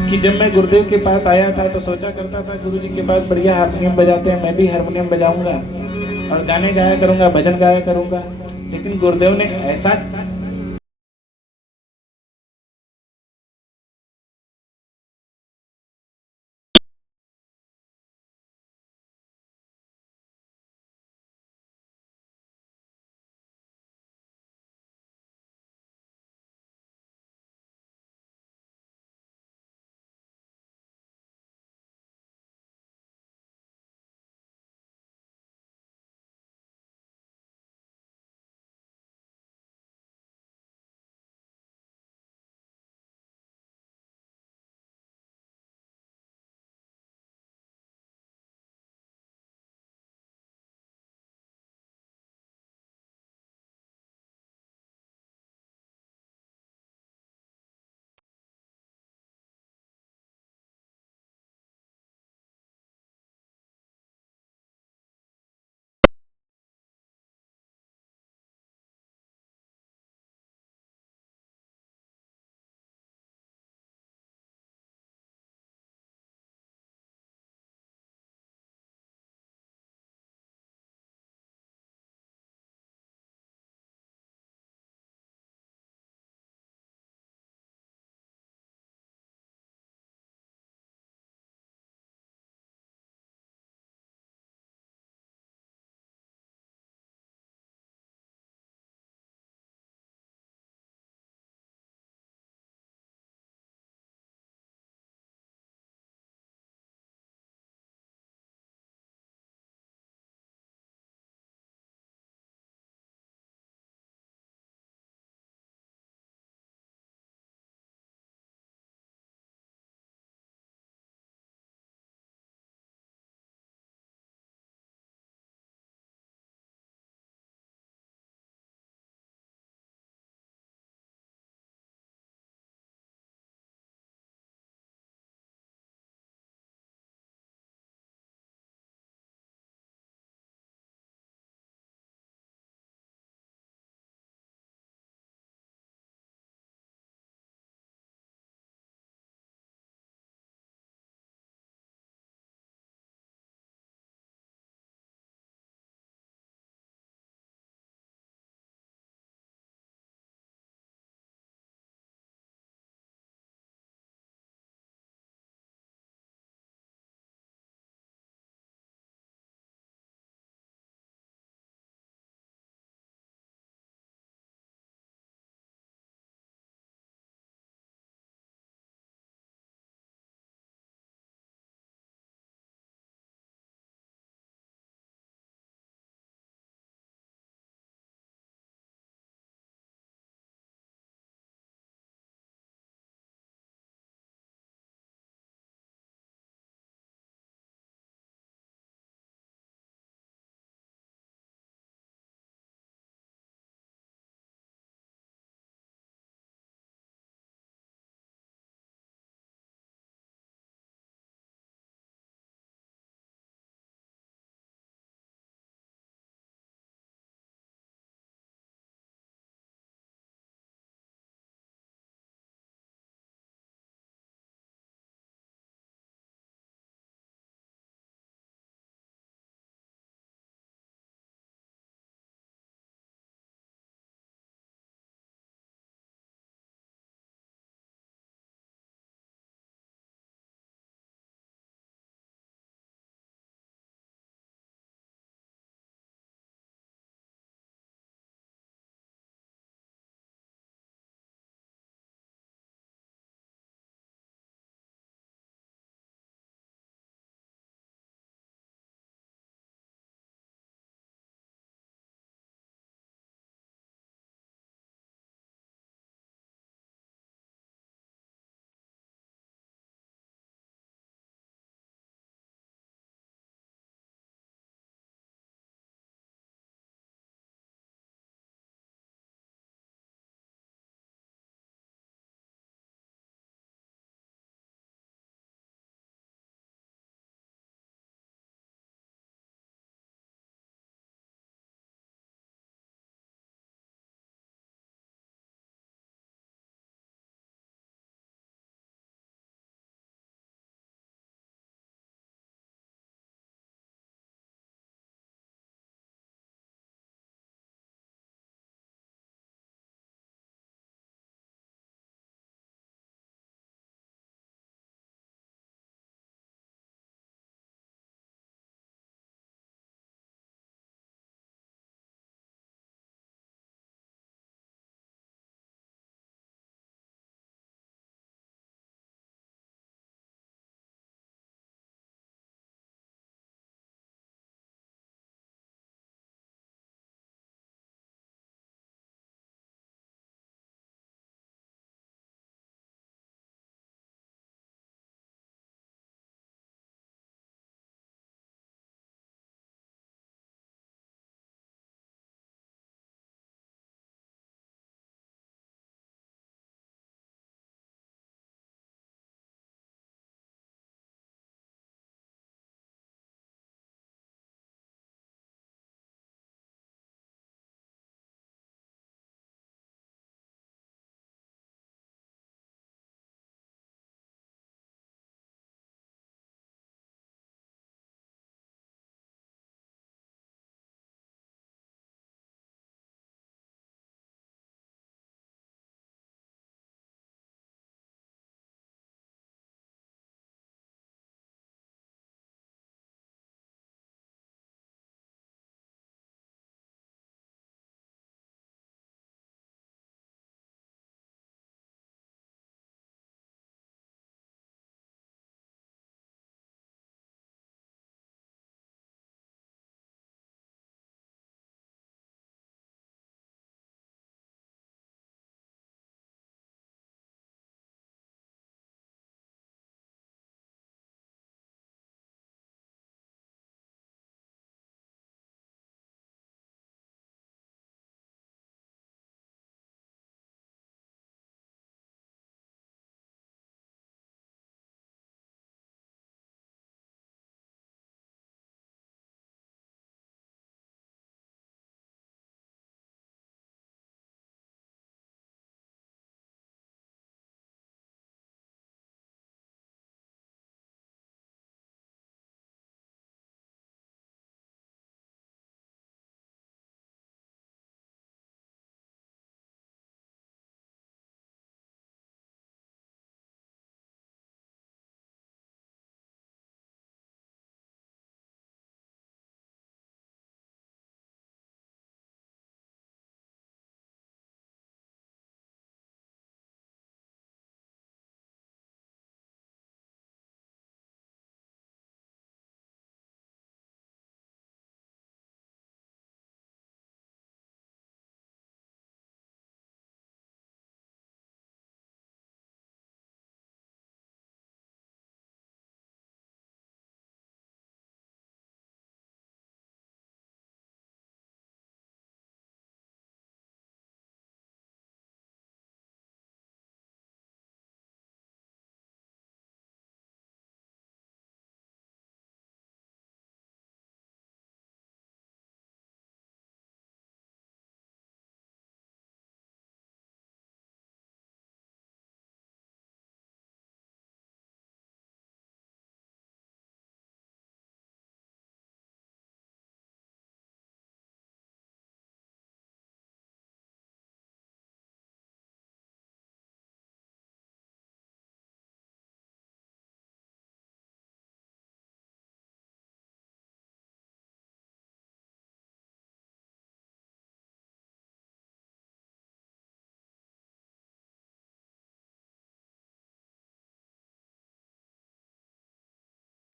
कि जब मैं गुरुदेव के पास आया था तो सोचा करता था गुरुजी के पास बढ़िया हारमोनियम बजाते हैं, मैं भी हारमोनियम बजाऊंगा और गाने गाया करूंगा, भजन गाया करूंगा। लेकिन गुरुदेव ने ऐसा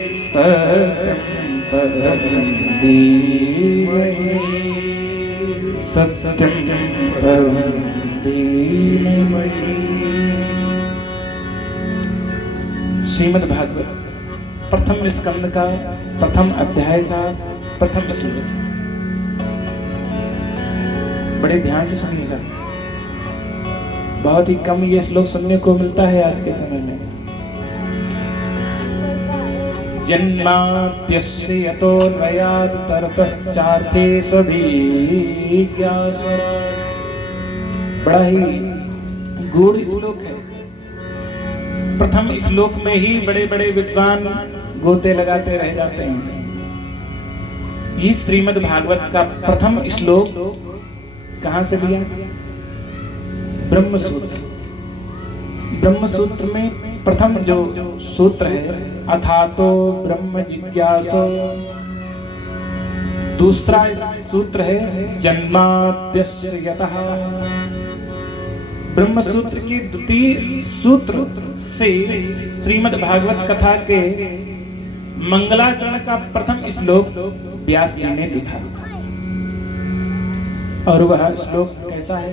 सत्यं परं धीमहि सत्यं परं धीमहि। श्रीमद् भागवत प्रथम स्कंद का प्रथम अध्याय का प्रथम श्लोक। बड़े ध्यान से सुनिएगा, बहुत ही कम ये श्लोक सुनने को मिलता है आज के समय में। जन्माद्यस्य यतोऽन्वयात् ततश्चार्थे स्वभिज्ञास्वराट्। बड़ा ही गूढ़ श्लोक है। प्रथम श्लोक में ही बड़े बड़े विद्वान गोते लगाते रह जाते हैं। ये श्रीमद् भागवत का प्रथम श्लोक कहां से लिया? ब्रह्मसूत्र। ब्रह्मसूत्र में प्रथम जो सूत्र है अथातो ब्रह्म जिज्ञासो, दूसरा सूत्र है जन्माद्यस्य यतः। ब्रह्मसूत्र की द्वितीय सूत्र से श्रीमद् भागवत कथा के मंगलाचरण का प्रथम श्लोक व्यास जी ने लिखा। और वह श्लोक कैसा है?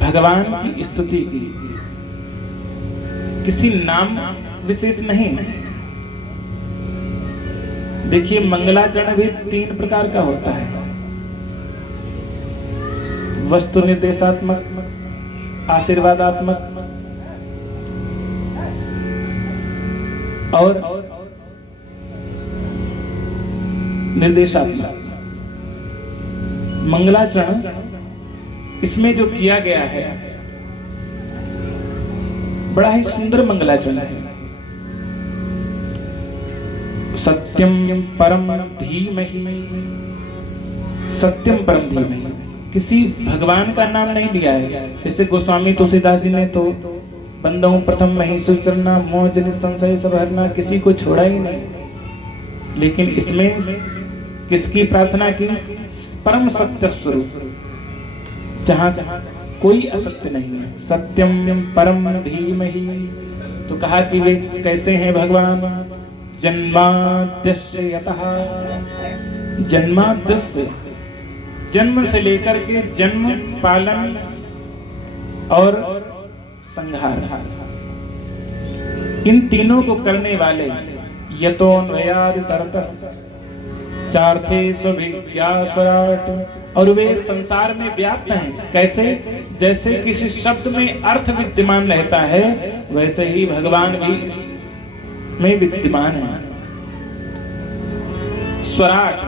भगवान की स्तुति की, किसी नाम विशेष नहीं। देखिए, मंगलाचरण भी 3 प्रकार का होता है। वस्तु निर्देशात्मक, आशीर्वादात्मक और निर्देशात्मक। मंगलाचरण इसमें जो किया गया है बड़ा ही सुंदर मंगलाचरण है। सत्यम परम धीमहि, सत्यम परम धीमहि। किसी भगवान का नाम नहीं लिया है। जैसे गोस्वामी तुलसीदास जी ने तो बंदों प्रथम मही सुचरना मोज निसंशय सब हरना, किसी को छोड़ा ही नहीं। लेकिन इसमें किसकी प्रार्थना की? परम सत्य स्वरूप, जहां कोई असत्य नहीं है। सत्यम परम धीमहि। तो कहा कि वे कैसे हैं भगवान? जन्माद्यस्य यतः। जन्माद्यस्य, जन्म से लेकर के जन्म, पालन और संहार, इन तीनों को करने वाले यतोऽन्वयात् चार्थे स्वभिज्ञास्वराट्। और वे संसार में व्याप्त हैं। कैसे? जैसे किसी शब्द में अर्थ विद्यमान रहता है, वैसे ही भगवान भी में विद्यमान है। स्वराट,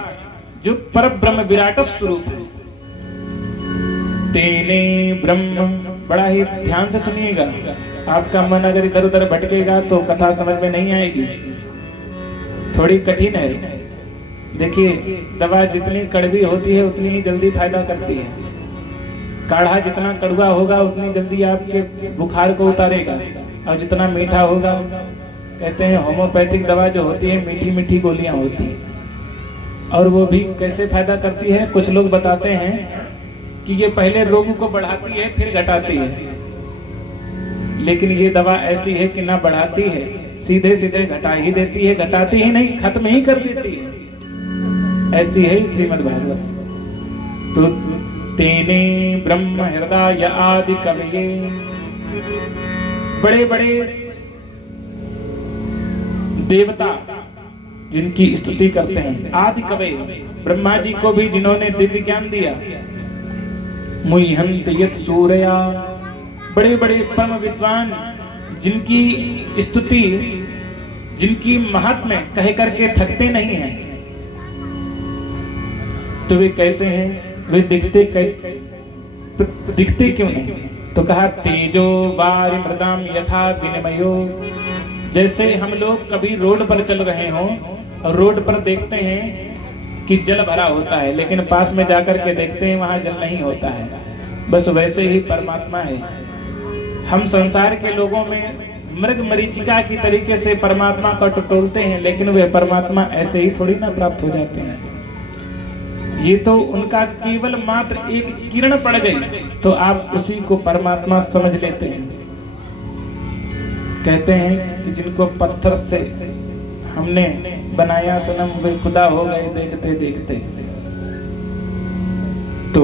जो पर ब्रह्म विराट स्वरूप है। तेने ब्रह्म। बड़ा ही ध्यान से सुनिएगा, आपका मन अगर इधर उधर भटकेगा तो कथा समझ में नहीं आएगी, थोड़ी कठिन है। देखिए, दवा जितनी कड़वी होती है उतनी ही जल्दी फायदा करती है। काढ़ा जितना कड़वा होगा उतनी जल्दी आपके बुखार को उतारेगा, और जितना मीठा होगा, कहते हैं होम्योपैथिक दवा जो होती है मीठी मीठी गोलियां होती है। और वो भी कैसे फायदा करती है? कुछ लोग बताते हैं कि ये पहले रोग को बढ़ाती है फिर घटाती है, लेकिन ये दवा ऐसी है कि ना बढ़ाती है, सीधे सीधे घटा ही देती है। घटाती ही नहीं, खत्म ही कर देती है। ऐसी है श्रीमद् भागवत। तो तेने ब्रह्म हृदय आदि कवये, बड़े बड़े देवता जिनकी स्तुति करते हैं, आदि कवि, ब्रह्मा जी को भी जिन्होंने दिव्य ज्ञान दिया। मुह्यन्त यत् सूरया, बड़े बड़े परम विद्वान जिनकी स्तुति, जिनकी महात्म्य कह करके थकते नहीं हैं। तो वे कैसे हैं? वे दिखते कैसे? दिखते क्यों नहीं? तो कहा तेजो वारि मृदाम यथा विनिमयो। जैसे हम लोग कभी रोड पर चल रहे हों और रोड पर देखते हैं कि जल भरा होता है, लेकिन पास में जाकर के देखते हैं वहां जल नहीं होता है। बस वैसे ही परमात्मा है। हम संसार के लोगों में मृग मरीचिका की तरीके से परमात्मा को टटोलते हैं, लेकिन वे परमात्मा ऐसे ही थोड़ी ना प्राप्त हो जाते हैं। ये तो उनका केवल मात्र एक किरण पड़ गई तो आप उसी को परमात्मा समझ लेते हैं। कहते हैं कि जिनको पत्थर से हमने बनाया सनम वे खुदा हो गए देखते देखते। तो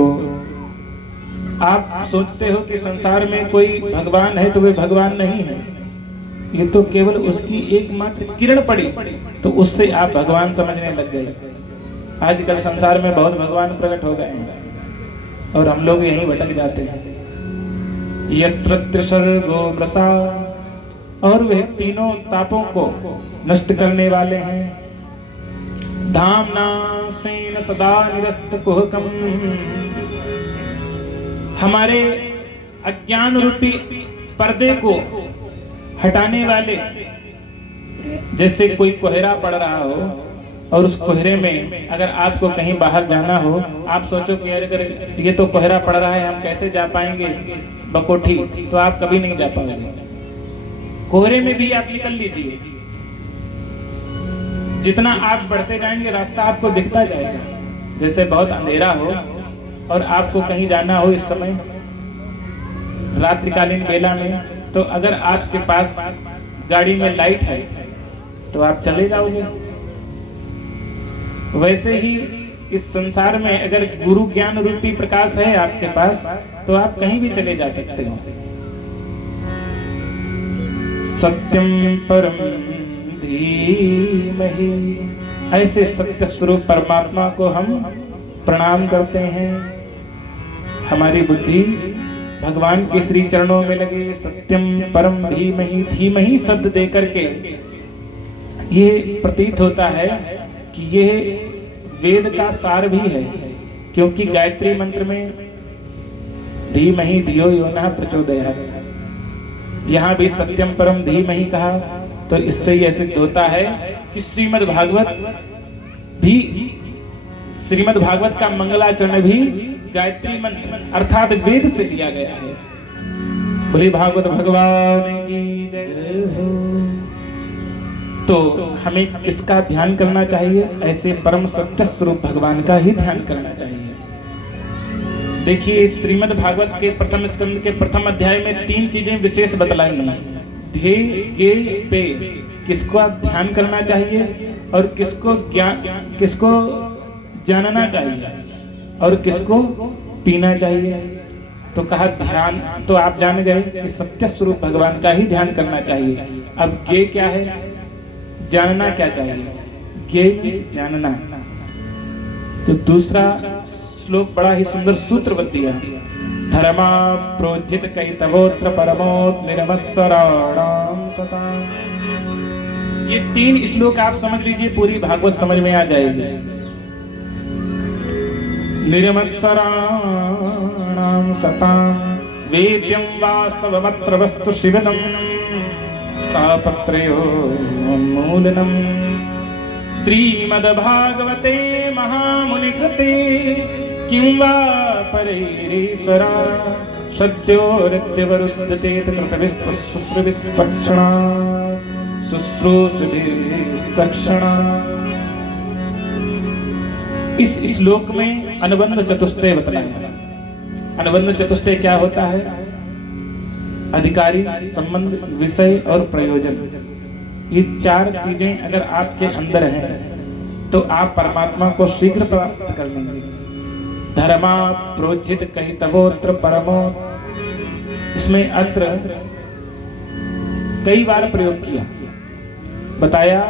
आप सोचते हो कि संसार में कोई भगवान है, तो वे भगवान नहीं है, ये तो केवल उसकी एकमात्र किरण पड़ी तो उससे आप भगवान समझने लग गए। आजकल संसार में बहुत भगवान प्रकट हो गए हैं और हम लोग यहीं भटक जाते हैं। यत्र त्रिसर्गो प्रसाद, और वह तीनों तापों को नष्ट करने वाले हैं। धामना सेन सदा निरस्त कुहकम, हमारे अज्ञान रूपी पर्दे को हटाने वाले। जैसे कोई कोहरा पड़ रहा हो और उस कोहरे में अगर आपको कहीं बाहर जाना हो, आप सोचो कि अगर ये तो कोहरा पड़ रहा है, हम कैसे जा पाएंगे बकोठी, तो आप कभी नहीं जा पाओगे। कोहरे में भी आप निकल लीजिए, जितना आप बढ़ते जाएंगे रास्ता आपको दिखता जाएगा। जैसे बहुत अंधेरा हो और आपको कहीं जाना हो इस समय रात्रिकालीन बेला में, तो अगर आपके पास गाड़ी में लाइट है तो आप चले जाओगे। वैसे ही इस संसार में अगर गुरु ज्ञान रूपी प्रकाश है आपके पास, तो आप कहीं भी चले जा सकते हो। सत्यम परम धीमहि, ऐसे सत्य स्वरूप परमात्मा को हम प्रणाम करते हैं। हमारी बुद्धि भगवान के श्री चरणों में लगे। सत्यम परम धीमहि, धीमहि शब्द दे करके ये प्रतीत होता है कि ये वेद का सार भी है, क्योंकि गायत्री मंत्र में धीमहि धियो यो नः प्रचोदयात्, यहाँ भी सत्यम परम धीमहि कहा। तो इससे यह सिद्ध होता है कि श्रीमद् भागवत का मंगलाचरण भी गायत्री मंत्र अर्थात वेद से लिया गया है। बोले भागवत भगवान की जय हो। तो हमें किसका ध्यान करना चाहिए? ऐसे परम सत्य स्वरूप भगवान का ही ध्यान करना चाहिए। देखिए श्रीमद् भागवत के प्रथम स्कंद के प्रथम अध्याय में 3 चीजें विशेष बतलाई हैं। ध्येय के पे, किसको ध्यान करना चाहिए और किसको जानना चाहिए और किसको पीना चाहिए। तो कहा ध्यान तो आप जान गए कि सत्य स्वरूप भगवान का ही ध्यान करना चाहिए। अब ज्ञेय क्या है, जानना क्या चाहिए? ज्ञेय जानना। तो दूसरा श्लोक बड़ा ही सुंदर सूत्रबद्ध दिया। धर्मा प्रोज्झित कैतवोत्र परमोत निरवत्सराणाम सता। ये 3 श्लोक आप समझ लीजिए, पूरी भागवत समझ में आ जाएगी। निरवत्सराणाम सता वेद्यं वास्तवमत्र वस्तु शिवनम तापत्रयो मूलनम। श्रीमद्भागवते महामुनिकृते किं वा परैरीश्वरा सद्यो ऋत्यवरुद्धते तत्रतविस्तुश्रुविस्तक्षणा शुश्रूषुभिस्तक्षणा। इस श्लोक में अनुबंध चतुष्टय बतलाया है। अनुबंध चतुष्टय क्या होता है? अधिकारी, संबंध, विषय और प्रयोजन। ये 4 चीजें अगर आपके अंदर हैं तो आप परमात्मा को शीघ्र प्राप्त कर लेंगे। धर्मा प्रोज्झित कैतवोत्र परमो, इसमें अत्र कई बार प्रयोग किया, बताया।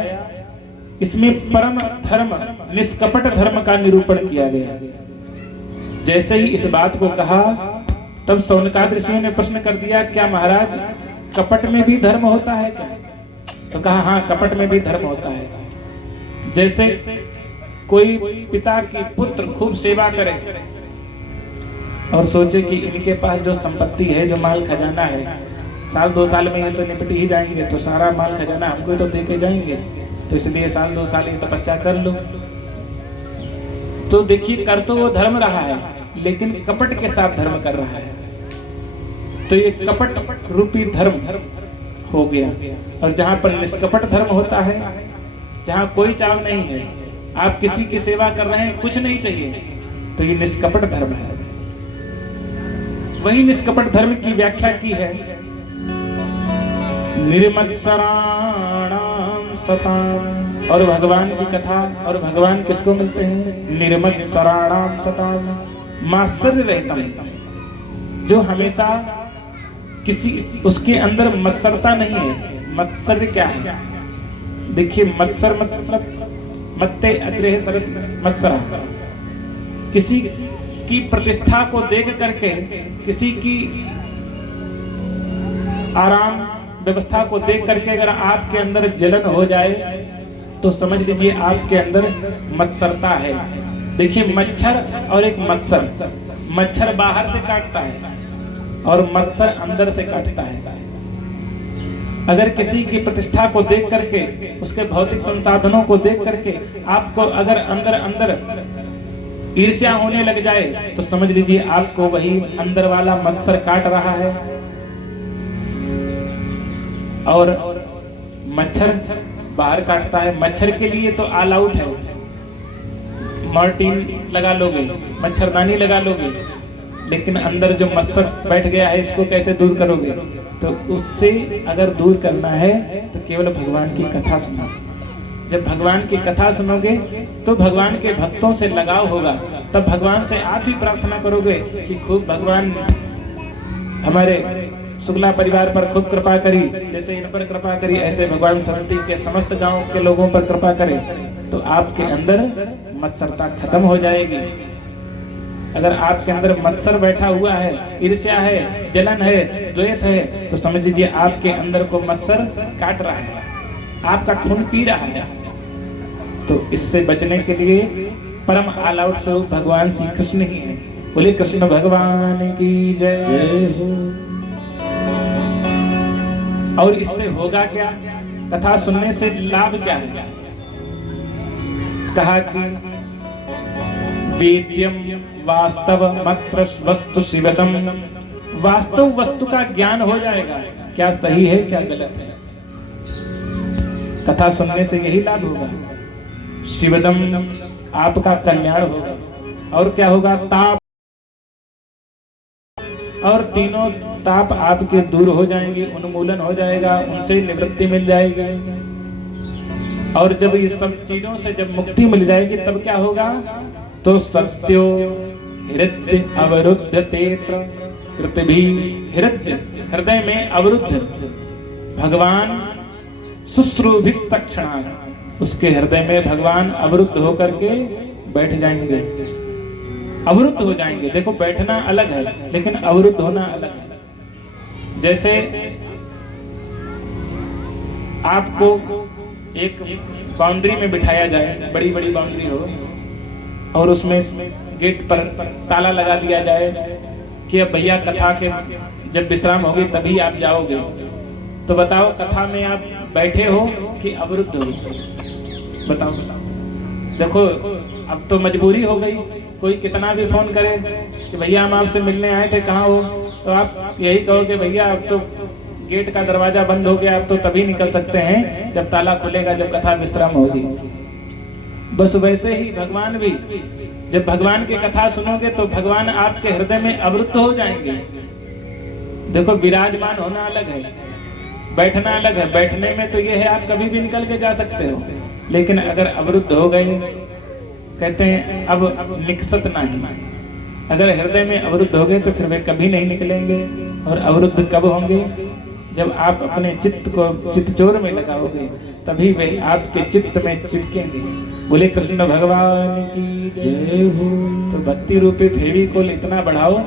इसमें परम धर्म, निष्कपट धर्म का निरूपण किया गया। जैसे ही इस बात को कहा तब शौनकादि ऋषियों ने प्रश्न कर दिया, क्या महाराज कपट में भी धर्म होता है क्या? तो कहा हाँ, कपट में भी धर्म होता है। जैसे कोई पिता की पुत्र खूब सेवा करे और सोचे कि इनके पास जो संपत्ति है, जो माल खजाना है, साल 2 साल में ये तो निपट ही जाएंगे, तो सारा माल खजाना हमको तो दे के जाएंगे, तो इसलिए साल 2 साल की तपस्या कर लो। तो देखिए कर तो वो धर्म रहा है, लेकिन कपट के साथ धर्म कर रहा है। तो ये कपट रूपी धर्म हो गया। और जहां पर निष्कपट धर्म होता है, जहां कोई चाव नहीं है, आप किसी की सेवा कर रहे हैं, कुछ नहीं चाहिए, तो ये निष्कपट धर्म है। वही निष्कपट धर्म की व्याख्या की है, निर्मत्सराणाम सताम। और भगवान की कथा और भगवान किसको मिलते हैं? निर्मत सराणाम सताम मात्सर्य रहतम, जो हमेशा किसी उसके अंदर मत्सरता नहीं है। मत्सर्य क्या है? देखिए, मत्सर मतलब मत्ते अग्रह सरत मत्सरा, किसी की प्रतिष्ठा को देख करके, किसी की आराम व्यवस्था को देख करके अगर आपके अंदर जलन हो जाए तो समझ लीजिए आपके अंदर मत्सरता है। देखिए, मच्छर और एक मत्सर, मच्छर बाहर से काटता है और मत्सर अंदर से काटता है। अगर किसी की प्रतिष्ठा को देख करके, उसके भौतिक संसाधनों को देख करके आपको अगर अंदर अंदर ईर्ष्या होने लग जाए तो समझ लीजिए आपको वही अंदर वाला मत्सर काट रहा है। और मच्छर बाहर काटता है। मच्छर के लिए तो ऑल आउट है, मॉर्टिन लगा लोगे, मच्छरदानी लगा लोगे, लेकिन अंदर जो मच्छर बैठ गया है इसको कैसे दूर करोगे? तो उससे अगर दूर करना है तो केवल भगवान की कथा सुनो। जब भगवान की कथा सुनोगे तो भगवान के भक्तों से लगाव होगा, तब भगवान से आप भी प्रार्थना करोगे कि खूब भगवान हमारे शुक्ला परिवार पर खूब कृपा करी, जैसे इन पर कृपा करी ऐसे भगवान सरस्वती के समस्त गांव के लोगों पर कृपा करे, तो आपके अंदर मत्सरता खत्म हो जाएगी। अगर आपके अंदर मत्सर बैठा हुआ है, ईर्ष्या है, जलन है, द्वेष है, तो समझ लीजिए आपके अंदर को मत्सर काट रहा है, आपका खून पी रहा है। तो इससे बचने के लिए परम ऑल आउट स्वरूप भगवान श्री कृष्ण ही है। बोले कृष्ण भगवान की जय हो। और इससे होगा क्या? कथा सुनने से लाभ क्या है? कहा कि वेद्यम वास्तव मात्र वस्तु शिवदम, वास्तव वस्तु का ज्ञान हो जाएगा, क्या सही है क्या गलत है। कथा सुनने से यही लाभ होगा। शिवदम, आपका कल्याण होगा। और क्या होगा? ताप, और तीनों ताप आपके दूर हो जाएंगे, उन्मूलन हो जाएगा, उनसे निवृत्ति मिल जाएगी। और जब इस सब चीजों से जब मुक्ति मिल जाएगी तब क्या होगा? तो सत्यो हृदय अवरुद्ध तेत्र कृतभि हृदय, हृदय में अवरुद्ध भगवान शुश्रूभिस्तक्षणा, उसके हृदय में भगवान अवरुद्ध होकर के बैठ जाएंगे, अवरुद्ध हो जाएंगे। देखो, बैठना अलग है लेकिन अवरुद्ध होना अलग है। जैसे आपको एक बाउंड्री में बिठाया जाए, बड़ी बड़ी बाउंड्री हो, और उसमें गेट पर ताला लगा दिया जाए कि अब भैया कथा के जब विश्राम होगी तभी आप जाओगे, तो बताओ कथा में आप बैठे हो कि अवरुद्ध हो? बताओ। देखो, अब तो मजबूरी हो गई, कोई कितना भी फोन करे कि भैया हम आपसे मिलने आए थे, कहाँ हो, तो आप यही कहो कि भैया अब तो गेट का दरवाजा बंद हो गया, अब तो तभी निकल सकते हैं जब ताला खुलेगा, जब कथा विश्राम होगी। बस वैसे ही भगवान भी, जब भगवान की कथा सुनोगे तो भगवान आपके हृदय में अवरुद्ध हो जाएंगे। देखो, विराजमान होना अलग है, बैठना अलग है। बैठने में तो ये है आप कभी भी निकल के जा सकते हो, लेकिन अगर अवरुद्ध हो गए, कहते हैं अब निकसत नहीं, अगर हृदय में अवरुद्ध हो गए तो फिर वे कभी नहीं निकलेंगे। और अवरुद्ध कब होंगे? जब आप अपने चित्त को चित्तचोर में लगाओगे, तभी वे आपके चित्त में चिपकेंगे। बोले कृष्ण भगवान की जय हो। तो भक्ति रूपी फेविकोल इतना बढ़ाओ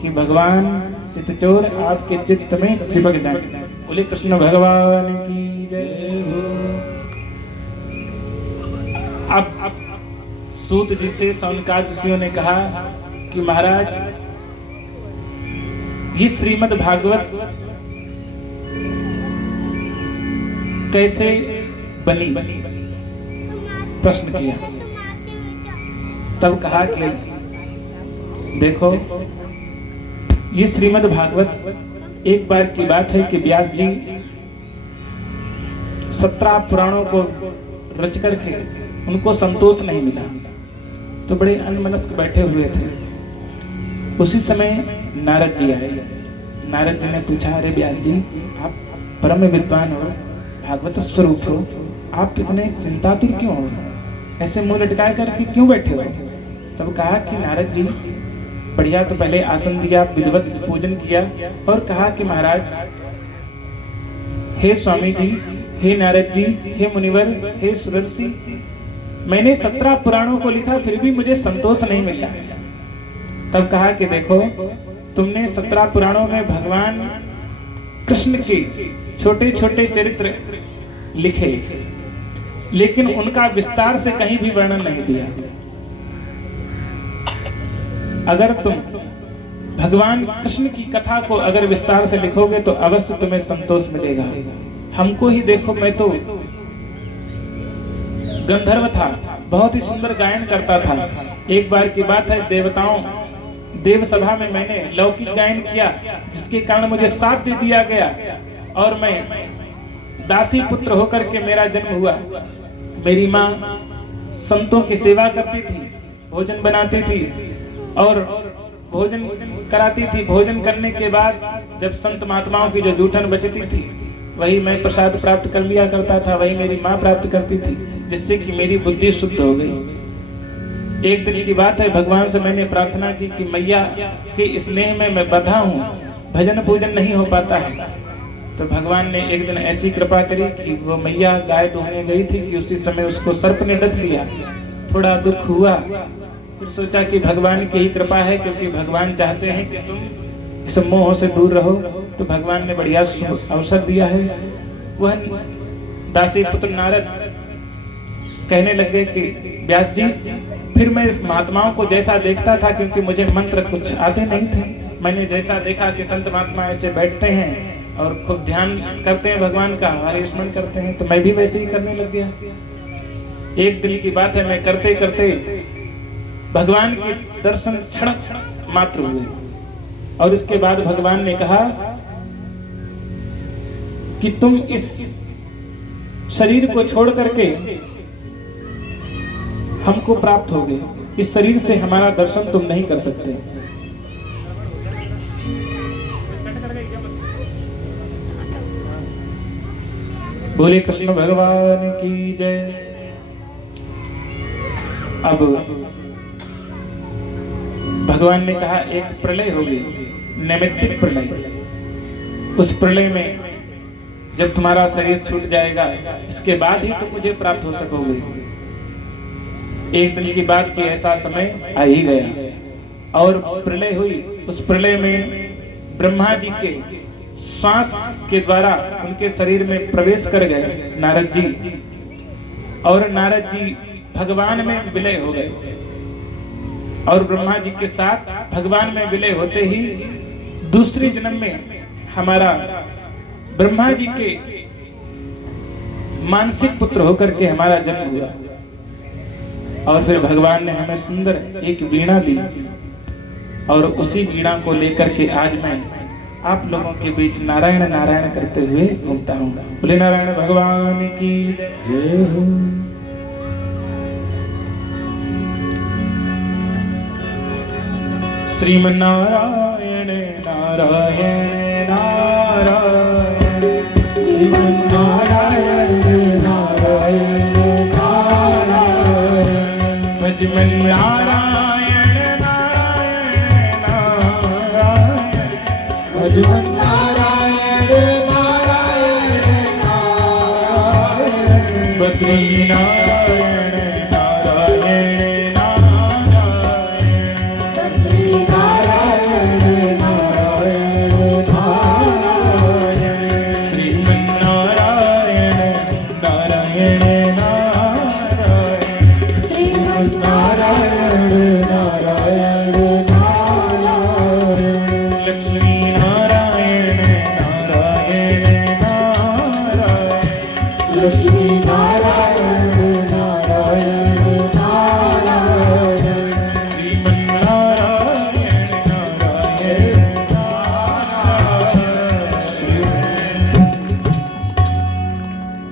कि भगवान चित्तचोर आपके चित्त में चिपक जाए। बोले कृष्ण भगवान की जय हो। अब सूत जी से सौनकाद ऋषियों ने कहा कि महाराज, ये श्रीमद् भागवत कैसे बनी? प्रश्न किया। तब कहा कि देखो, ये श्रीमद् भागवत एक बार की बात है कि व्यास जी 17 पुराणों को रच करके उनको संतोष नहीं मिला, तो बड़े अन्मनस्क बैठे हुए थे। उसी समय नारद जी आए। नारद जी ने पूछा, अरे व्यास जी, आप परम विद्वान हो, भागवत स्वरूप हो, आप इतने चिंतातुर क्यों हो, ऐसे मुंह लटकाए करके क्यों बैठे हो? तब कहा कि नारद जी, बढ़िया, तो पहले आसन दिया, विधिवत पूजन किया और कहा कि महाराज, हे स्वामी जी, हे नारद जी, हे मुनिवर, हे सुरर्षि, मैंने 17 पुराणों को लिखा, फिर भी मुझे संतोष नहीं मिला। तब कहा कि देखो, तुमने 17 पुराणों में भगवान कृष्ण के छोटे छोटे चरित्र लिखे, लेकिन उनका विस्तार से कहीं भी वर्णन नहीं दिया। अगर तुम भगवान कृष्ण की कथा को अगर विस्तार से लिखोगे तो अवश्य तुम्हें संतोष मिलेगा। हमको ही देखो, मैं तो गंधर्व था, बहुत ही सुंदर गायन करता था। एक बार की बात है, देव सभा में मैंने लौकिक गायन किया, जिसके कारण मुझे साथ दे दिया गया और मैं दासी पुत्र होकर के मेरा जन्म हुआ। मेरी माँ संतों की सेवा करती थी, भोजन बनाती थी और भोजन कराती थी। भोजन करने के बाद जब संत महात्माओं की जो जूठन बचती थी, वही मैं प्रसाद प्राप्त कर लिया करता था, वही मेरी माँ प्राप्त करती थी, जिससे कि मेरी बुद्धि शुद्ध हो गई। एक दिन की बात है, भगवान से मैंने प्रार्थना की कि मैया के स्नेह में मैं बंधा हूँ, भजन पूजन नहीं हो पाता है। तो भगवान ने एक दिन ऐसी कृपा करी कि वो मैया गाय दुहने गई थी कि उसी समय उसको सर्प ने डस लिया। थोड़ा दुख हुआ, फिर सोचा कि भगवान की ही कृपा है, क्योंकि भगवान चाहते हैं कि तुम इस मोह से दूर रहो। तो भगवान ने बढ़िया अवसर दिया है। वह दासी पुत्र नारद कहने लगे कि व्यास जी, फिर मैं महात्माओं को जैसा देखता था, क्योंकि मुझे मंत्र कुछ आते नहीं थे, मैंने जैसा देखा कि संत महात्मा ऐसे बैठते हैं और खूब ध्यान करते हैं भगवान का, हरे स्मरण करते हैं, तो मैं भी वैसे ही करने लग गया। एक दिन की बात है, मैं करते करते भगवान के दर्शन क्षण मात्र हुए और उसके बाद भगवान ने कहा कि तुम इस शरीर को छोड़ करके हमको प्राप्त हो गए, इस शरीर से हमारा दर्शन तुम नहीं कर सकते। बोले कृष्ण भगवान की जय। अब भगवान ने कहा, एक प्रलय होगी, नैमित्तिक प्रलय। उस प्रलय में जब तुम्हारा शरीर छूट जाएगा, इसके बाद ही तुम मुझे प्राप्त हो सकोगे। एक दिन की बात की ऐसा समय आ ही गया और प्रलय हुई। उस प्रलय में ब्रह्मा जी के श्वास के द्वारा उनके शरीर में प्रवेश कर गए नारद जी, और नारद जी भगवान में विलय हो गए। और ब्रह्मा जी के साथ भगवान में विलय होते ही दूसरे जन्म में हमारा ब्रह्मा जी के मानसिक पुत्र होकर के हमारा जन्म हुआ। और फिर भगवान ने हमें सुंदर एक वीणा दी और उसी वीणा को लेकर के आज मैं आप लोगों के बीच नारायण नारायण करते हुए घूमता हूँ। बोले नारायण भगवान की जय हो। श्रीमन्नारायण नारायण नारायण, श्रीमन्नारायण नारायण नारायण, भजमन्नारायण नारायण नारायण, भजमन्नारायण नारायण नारायण, बद्रीनारायण नारायण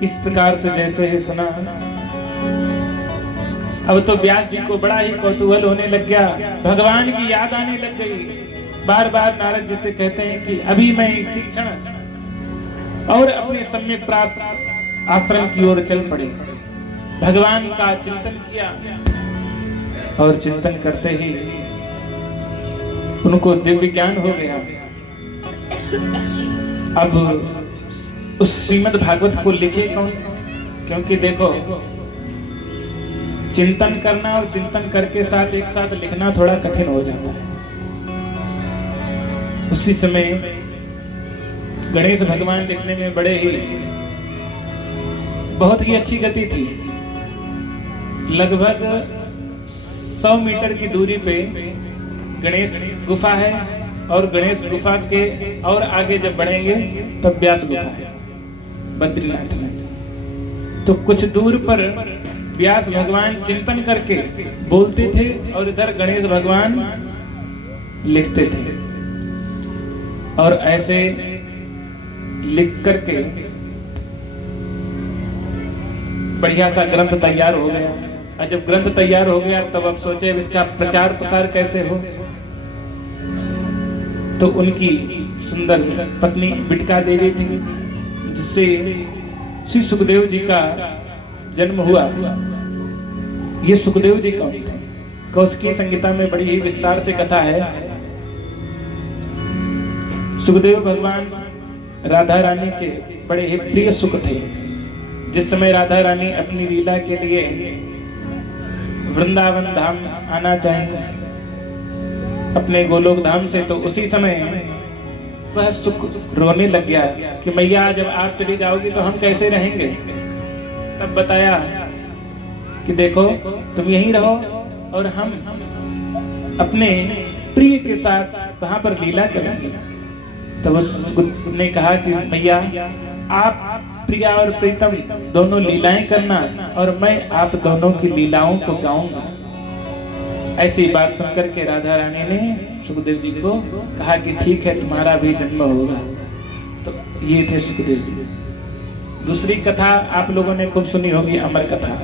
इस प्रकार से जैसे ही सुना, अब तो व्यास जी को बड़ा ही कौतूहल होने लग गया, भगवान की याद आने लग गई। बार बार नारद जी से कहते हैं कि अभी मैं एक शिक्षण और अपने सम्यक आश्रम की ओर चल पड़े। भगवान का चिंतन किया और चिंतन करते ही उनको दिव्य ज्ञान हो गया। अब उस श्रीमद् भागवत को लिखे कौन? क्योंकि देखो, चिंतन करना और चिंतन करके साथ एक साथ लिखना थोड़ा कठिन हो जाता है। उसी समय गणेश भगवान लिखने में बड़े ही बहुत ही अच्छी गति थी। लगभग 100 मीटर की दूरी पे गणेश गुफा है और गणेश गुफा के और आगे जब बढ़ेंगे तब व्यास गुफा है बद्रीनाथ में। तो कुछ दूर पर व्यास भगवान चिंतन करके बोलते थे और इधर गणेश भगवान लिखते थे। और ऐसे लिख करके बढ़िया सा ग्रंथ तैयार हो गया। और जब ग्रंथ तैयार हो गया तब अब सोचे अब इसका प्रचार प्रसार कैसे हो। तो उनकी सुंदर पत्नी बिटका देवी थी, जिससे श्री सुखदेव जी का जन्म हुआ। ये सुखदेव जी कौन थे? कौशिकी संहिता में बड़ी ही विस्तार से कथा है। सुखदेव भगवान राधा रानी के बड़े ही प्रिय सुख थे। जिस समय राधा रानी अपनी लीला के लिए वृंदावन धाम आना चाहेंगे अपने गोलोक धाम से, तो उसी समय वह सुख रोने लग गया कि मैया जब आप चली जाओगी तो हम कैसे रहेंगे। तब बताया कि देखो तुम यहीं रहो और हम अपने प्रिय के साथ वहां पर लीला करेंगे। तब उसने कहा कि मैया आप प्रिया और प्रीतम दोनों लीलाएं करना और मैं आप दोनों की लीलाओं को गाऊंगा। ऐसी बात सुनकर के राधा रानी ने सुखदेव जी को कहा कि ठीक है, तुम्हारा भी जन्म होगा। तो ये थे सुखदेव जी। दूसरी कथा आप लोगों ने खूब सुनी होगी, अमर कथा,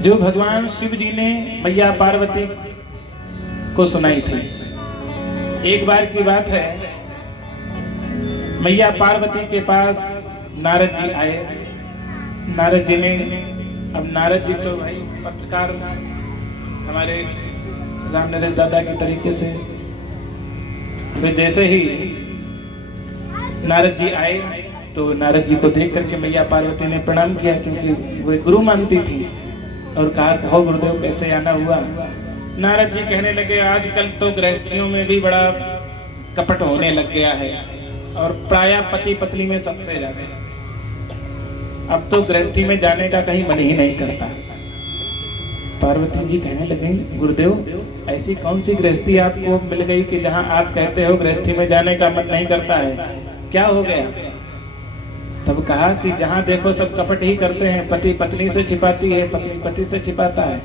जो भगवान शिव जी ने मैया पार्वती को सुनाई थी। एक बार की बात है, मैया पार्वती के पास नारद जी आए। नारद जी ने, अब नारद जी तो भाई पत्रकार हमारे राम नरेश दादा के तरीके से, वे जैसे ही नारद जी आए तो नारद जी को देख करके मैया पार्वती ने प्रणाम किया, क्योंकि वे गुरु मानती थी, और कहा कहो गुरुदेव कैसे आना हुआ। नारद जी कहने लगे आजकल तो गृहस्थियों में भी बड़ा कपट होने लग गया है और प्रायः पति पत्नी में सबसे ज्यादा। अब तो गृहस्थी में जाने का कहीं मन ही नहीं करता। पार्वती जी कहने लगे गुरुदेव ऐसी कौन सी गृहस्थी आपको मिल गई कि जहां आप कहते हो गृहस्थी में जाने का मन नहीं करता है, क्या हो गया। तब कहा कि जहां देखो सब कपट ही करते हैं, पति पत्नी से छिपाती है, पत्नी पति से छिपाता है।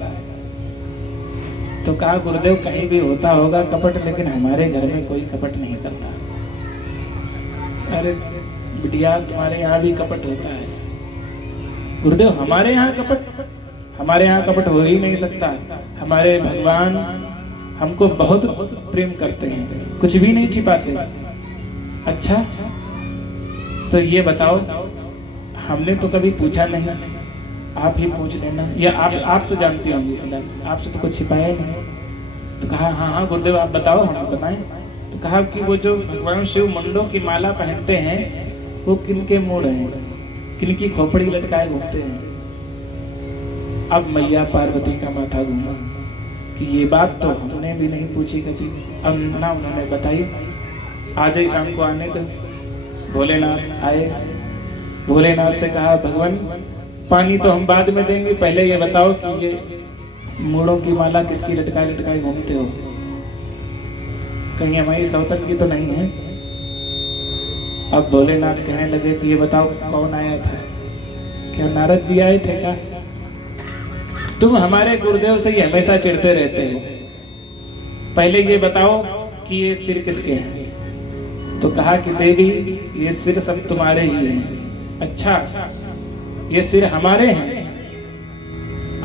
तो कहा गुरुदेव कहीं भी होता होगा कपट, लेकिन हमारे घर में कोई कपट नहीं करता। अरे बिटिया तुम्हारे यहाँ भी कपट होता है। गुरुदेव हमारे यहाँ कपट, हमारे यहाँ कपट हो ही नहीं सकता। हमारे भगवान हमको बहुत प्रेम करते हैं, कुछ भी नहीं छिपाते। अच्छा तो ये बताओ, हमने तो कभी पूछा नहीं, आप ही पूछ लेना, या आप तो जानती होंगी, आपसे तो कुछ छिपाया नहीं। तो कहा हाँ हाँ गुरुदेव आप बताओ, हम बताएं। तो कहा कि वो जो भगवान शिव मुंडों की माला पहनते हैं वो किनके मूड हैं, किनकी खोपड़ी लटकाए घूमते हैं। अब मैया पार्वती का माथा घूमा कि ये बात तो हमने भी नहीं पूछी कभी। अब ना उन्होंने बताई, आज ही शाम को आने दो। भोलेनाथ आए, भोलेनाथ से कहा भगवान पानी तो हम बाद में देंगे, पहले ये बताओ कि ये मूड़ों की माला किसकी लटकाए लटकाए घूमते हो, कहीं हमारी सौतन की तो नहीं है। अब भोलेनाथ कहने लगे कि ये बताओ कौन आया था, क्या नारद जी आए थे क्या। तुम हमारे गुरुदेव से ही हमेशा चिढ़ते रहते हो, पहले ये बताओ कि ये सिर किसके हैं। तो कहा कि देवी ये सिर सब तुम्हारे ही हैं। अच्छा ये सिर हमारे हैं,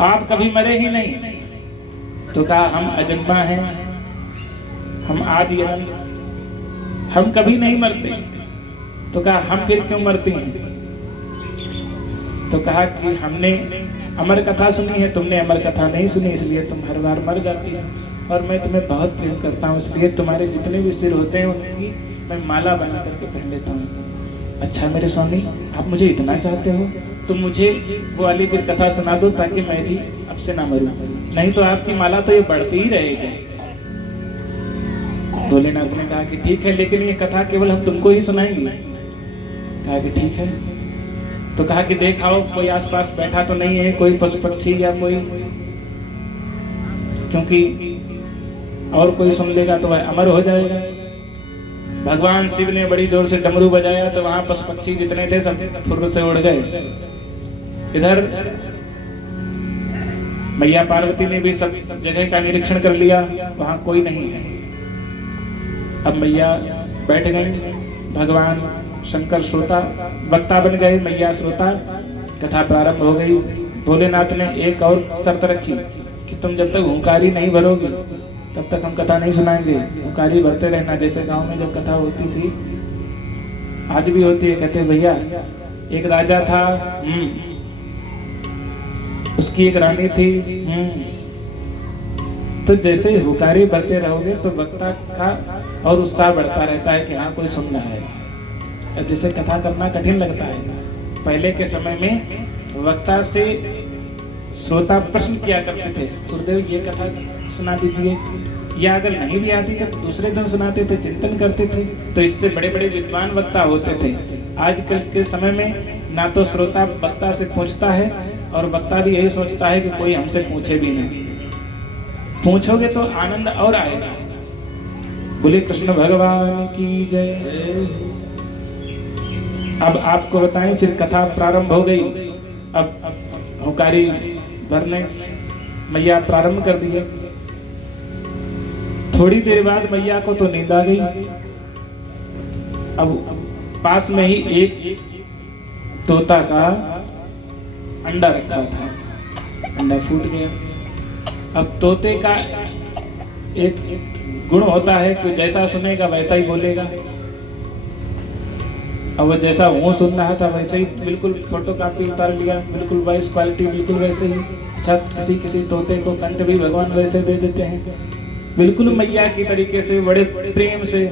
आप कभी मरे ही नहीं। तो कहा हम अजन्मा हैं, हम आदि अनंत, हम कभी नहीं मरते। तो कहा हम फिर क्यों मरते हैं। तो कहा कि हमने अमर कथा सुनी है, तुमने अमर कथा नहीं सुनी, इसलिए तुम हर बार मर जाती हो, और मैं तुम्हें बहुत प्रेम करता हूँ, इसलिए तुम्हारे जितने भी सिर होते हैं उनकी मैं माला बना करके पहन लेता हूँ। अच्छा मेरे स्वामी, आप मुझे इतना चाहते हो तो मुझे वो वाली फिर कथा सुना दो, ताकि मैं भी अब से ना मरूं, नहीं तो आपकी माला तो ये बढ़ती ही रहेगी। भोलेनाथ ने कहा कि ठीक है, लेकिन ये कथा केवल हम तुमको ही सुनाएंगे। कहा कि ठीक है। तो कहा कि देखाओ कोई आसपास बैठा तो नहीं है, कोई पशु पक्षी या कोई, क्योंकि और कोई सुन लेगा तो वह अमर हो जाएगा। भगवान शिव ने बड़ी जोर से डमरू बजाया तो वहां पशु पक्षी जितने थे सब फुर्र से उड़ गए। इधर मैया पार्वती ने भी सब जगह का निरीक्षण कर लिया, वहां कोई नहीं है। अब मैया बैठ गई, भगवान शंकर श्रोता वक्ता बन गए, मैया श्रोता। कथा प्रारंभ हो गई। भोलेनाथ ने एक और शर्त रखी कि तुम जब तक हुंकारी नहीं भरोगे तब तक हम कथा नहीं सुनाएंगे, हुंकारी भरते रहना। जैसे गांव में जब कथा होती थी, आज भी होती है, कहते भैया एक राजा था, उसकी एक रानी थी, तो जैसे हुंकारी भरते रहोगे तो वक्ता का और उत्साह बढ़ता रहता है कि हाँ कोई सुन रहा है। अब जैसे कथा करना कठिन लगता है, पहले के समय में वक्ता से श्रोता प्रश्न किया करते थे, गुरुदेव ये कथा सुना दीजिए, या अगर नहीं भी आती तो दूसरे दिन सुनाते थे, चिंतन करते थे, तो इससे बड़े बड़े विद्वान वक्ता होते थे। आजकल के समय में ना तो श्रोता वक्ता से पूछता है, और वक्ता भी यही सोचता है कि कोई हमसे पूछे भी नहीं। पूछोगे तो आनंद और आएगा। बोले कृष्ण भगवान की जय। अब आपको बताएं, फिर कथा प्रारंभ हो गई। अब हुंकारी भरने मैया प्रारंभ कर दिए। थोड़ी देर बाद मैया को तो नींद आ गई। अब पास में ही एक तोता का अंडा रखा था, अंडा फूट गया। अब तोते का एक गुण होता है कि जैसा सुनेगा वैसा ही बोलेगा। अब वो जैसा वो सुन रहा था वैसे ही बिल्कुल फोटोकॉपी उतार लिया, बिल्कुल वॉइस क्वालिटी बिल्कुल वैसे ही। अच्छा, किसी किसी तोते को कंठ भी भगवान वैसे दे देते हैं, बिल्कुल मैया की तरीके से, बड़े प्रेम से।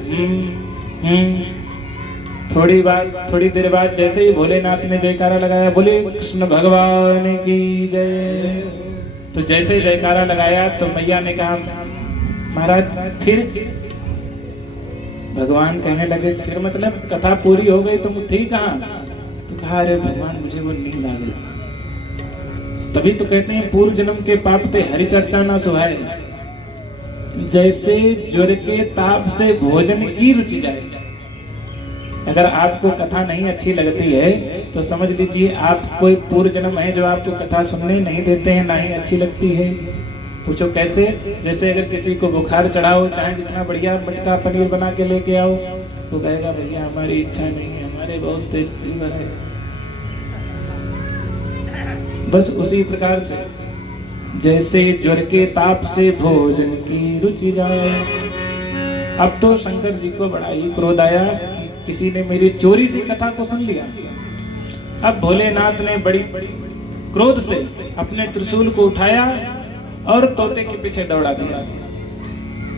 थोड़ी देर बाद जैसे ही भोलेनाथ ने जयकारा लगाया, बोले कृष्ण भगवान की जय, तो जैसे ही जयकारा लगाया तो मैया ने कहा महाराज फिर। भगवान कहने लगे फिर मतलब कथा पूरी हो गई, तुम थी कहाँ? तो कहा अरे भगवान मुझे वो नींद आ गई। तभी तो कहते हैं पूर्व जन्म के पाप ते हरि चर्चा ना सुहाए, जैसे ज्वर के ताप से भोजन की रुचि जाए। अगर आपको कथा नहीं अच्छी लगती है तो समझ लीजिए आप कोई पूर्व जन्म है जो आपको कथा सुनने नहीं देते हैं, ना ही अच्छी लगती है। पूछो कैसे? जैसे अगर किसी को बुखार चढ़ाओ, चाहे जितना बढ़िया मटका पनीर बना के लेके आओ, तो कहेगा भैया हमारी इच्छा नहीं है, हमारे बहुत तेज फीवर है। बस उसी प्रकार से जैसे ज्वर के ताप से भोजन की रुचि जाए। अब तो शंकर जी को बड़ा ही क्रोध आया कि किसी ने मेरी चोरी सी कथा को सुन लिया। अब भोलेनाथ ने बड़ी क्रोध से अपने त्रिशूल को उठाया और तोते के पीछे दौड़ा दिया।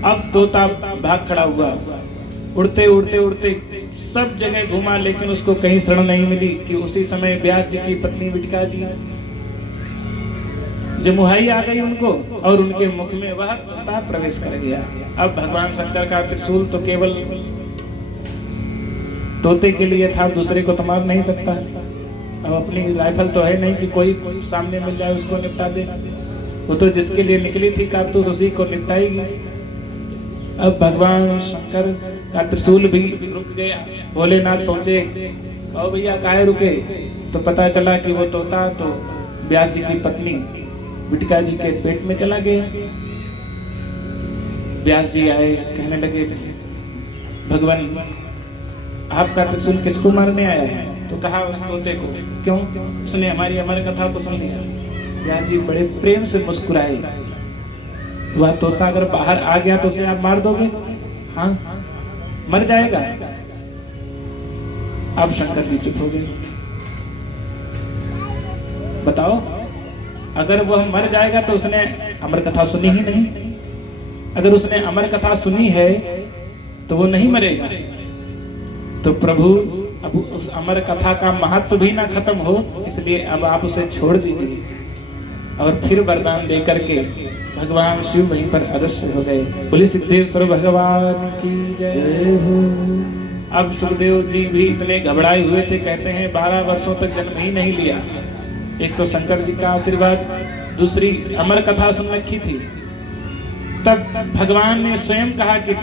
अब तोता भाग खड़ा हुआ, उड़ते उड़ते उड़ते सब जगह घूमा, लेकिन उसको कहीं शरण नहीं मिली कि उसी समय व्यास जी की पत्नी बिटका जी जमुहाई आ गई उनको, और उनके मुख में वह तोता प्रवेश कर गया। अब भगवान शंकर का त्रिशूल तो केवल तोते के लिए था, दूसरे को तो मार नहीं सकता। अब अपनी राइफल तो है नहीं कि कोई सामने मिल जाए उसको निपटा दे, वो तो जिसके लिए निकली थी कारतूस उसी को निपटाएगी। अब भगवान शंकर का त्रिशूल भी रुक गया। भोलेनाथ पहुंचे, और भैया काहे रुके? तो पता चला कि वो तोता तो व्यास जी की पत्नी बिटका जी के पेट में चला गया। व्यास जी आए, कहने लगे भगवान आपका त्रिशूल किसको मारने आया है? तो कहा उस तोते को। क्यों? उसने हमारी अमर कथा को सुन लिया। व्यास जी बड़े प्रेम से मुस्कुराए। वह तोता अगर बाहर आ गया तो उसे आप मार दोगे? हाँ, मर जाएगा। अब शंकर जी चुप हो गए। बताओ, अगर वह मर जाएगा तो उसने अमर कथा सुनी ही नहीं। अगर उसने अमर कथा सुनी है तो वो नहीं मरेगा। तो प्रभु अब उस अमर कथा का महत्व भी ना खत्म हो, इसलिए अब आप उसे छोड़ दीजिए। और फिर वरदान दे करके भगवान शिव वहीं पर अदृश्य हो गए। बोले सिद्धेश्वर भगवान की जय हो। अब सुखदेव जी भी इतने घबराए हुए थे, कहते हैं 12 वर्षों तक जन्म ही नहीं लिया। एक तो शंकर जी का आशीर्वाद, दूसरी अमर कथा सुन रखी थी। तब भगवान ने स्वयं कहा कि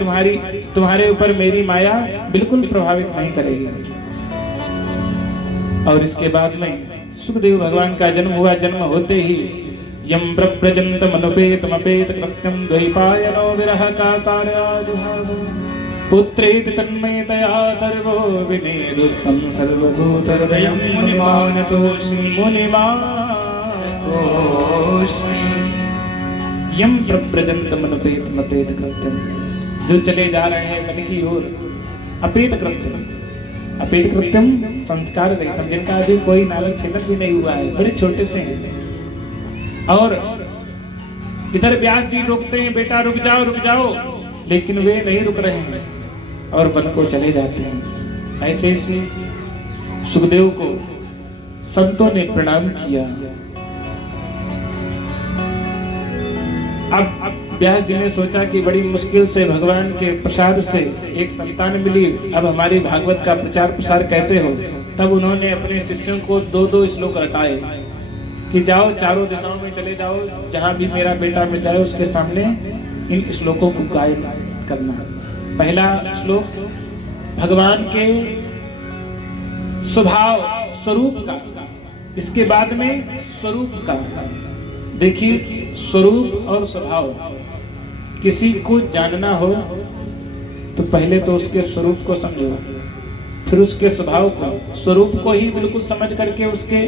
तुम्हारे ऊपर मेरी माया बिल्कुल प्रभावित नहीं करेगी। और इसके बाद में सुखदेव भगवान का जन्म हुआ। जन्म होते ही यम प्रव्रजन्तमनुपेतमपेत कृत्यं द्वैपायनो विरह काताराजुहाव पुत्रेति तन्मयतया तर्वो विनेदुस्तं सर्वभूतहृदयं मुनिमानतोऽस्मि यम प्रव्रजन्तमनुपेतमपेत कृत्यं, जो चले जा रहे हैं वन की ओर, अपेत कृत्यम, अपेत कृत्यम संस्कार रहितम, जिनका अभी कोई नालक छेदन भी नहीं हुआ है, बड़े छोटे से हैं। और इधर व्यास जी रोकते हैं, बेटा रुक जाओ रुक जाओ, लेकिन वे नहीं रुक रहे हैं और वन को चले जाते हैं। ऐसे ही सुखदेव को संतों ने प्रणाम किया। अब व्यास जी ने सोचा कि बड़ी मुश्किल से भगवान के प्रसाद से एक संतान मिली, अब हमारी भागवत का प्रचार प्रसार कैसे हो। तब उन्होंने अपने शिष्यों को 2-2 श्लोक रटाए कि जाओ चारों दिशाओं में चले जाओ, जहां भी मेरा बेटा मिल जाए उसके सामने इन श्लोकों को गायन करना। पहला श्लोक भगवान के स्वभाव स्वरूप का, इसके बाद में स्वरूप का। देखिए, स्वरूप और स्वभाव, किसी को जानना हो तो पहले तो उसके स्वरूप को समझो, फिर उसके स्वभाव को। स्वरूप को ही बिल्कुल समझ करके उसके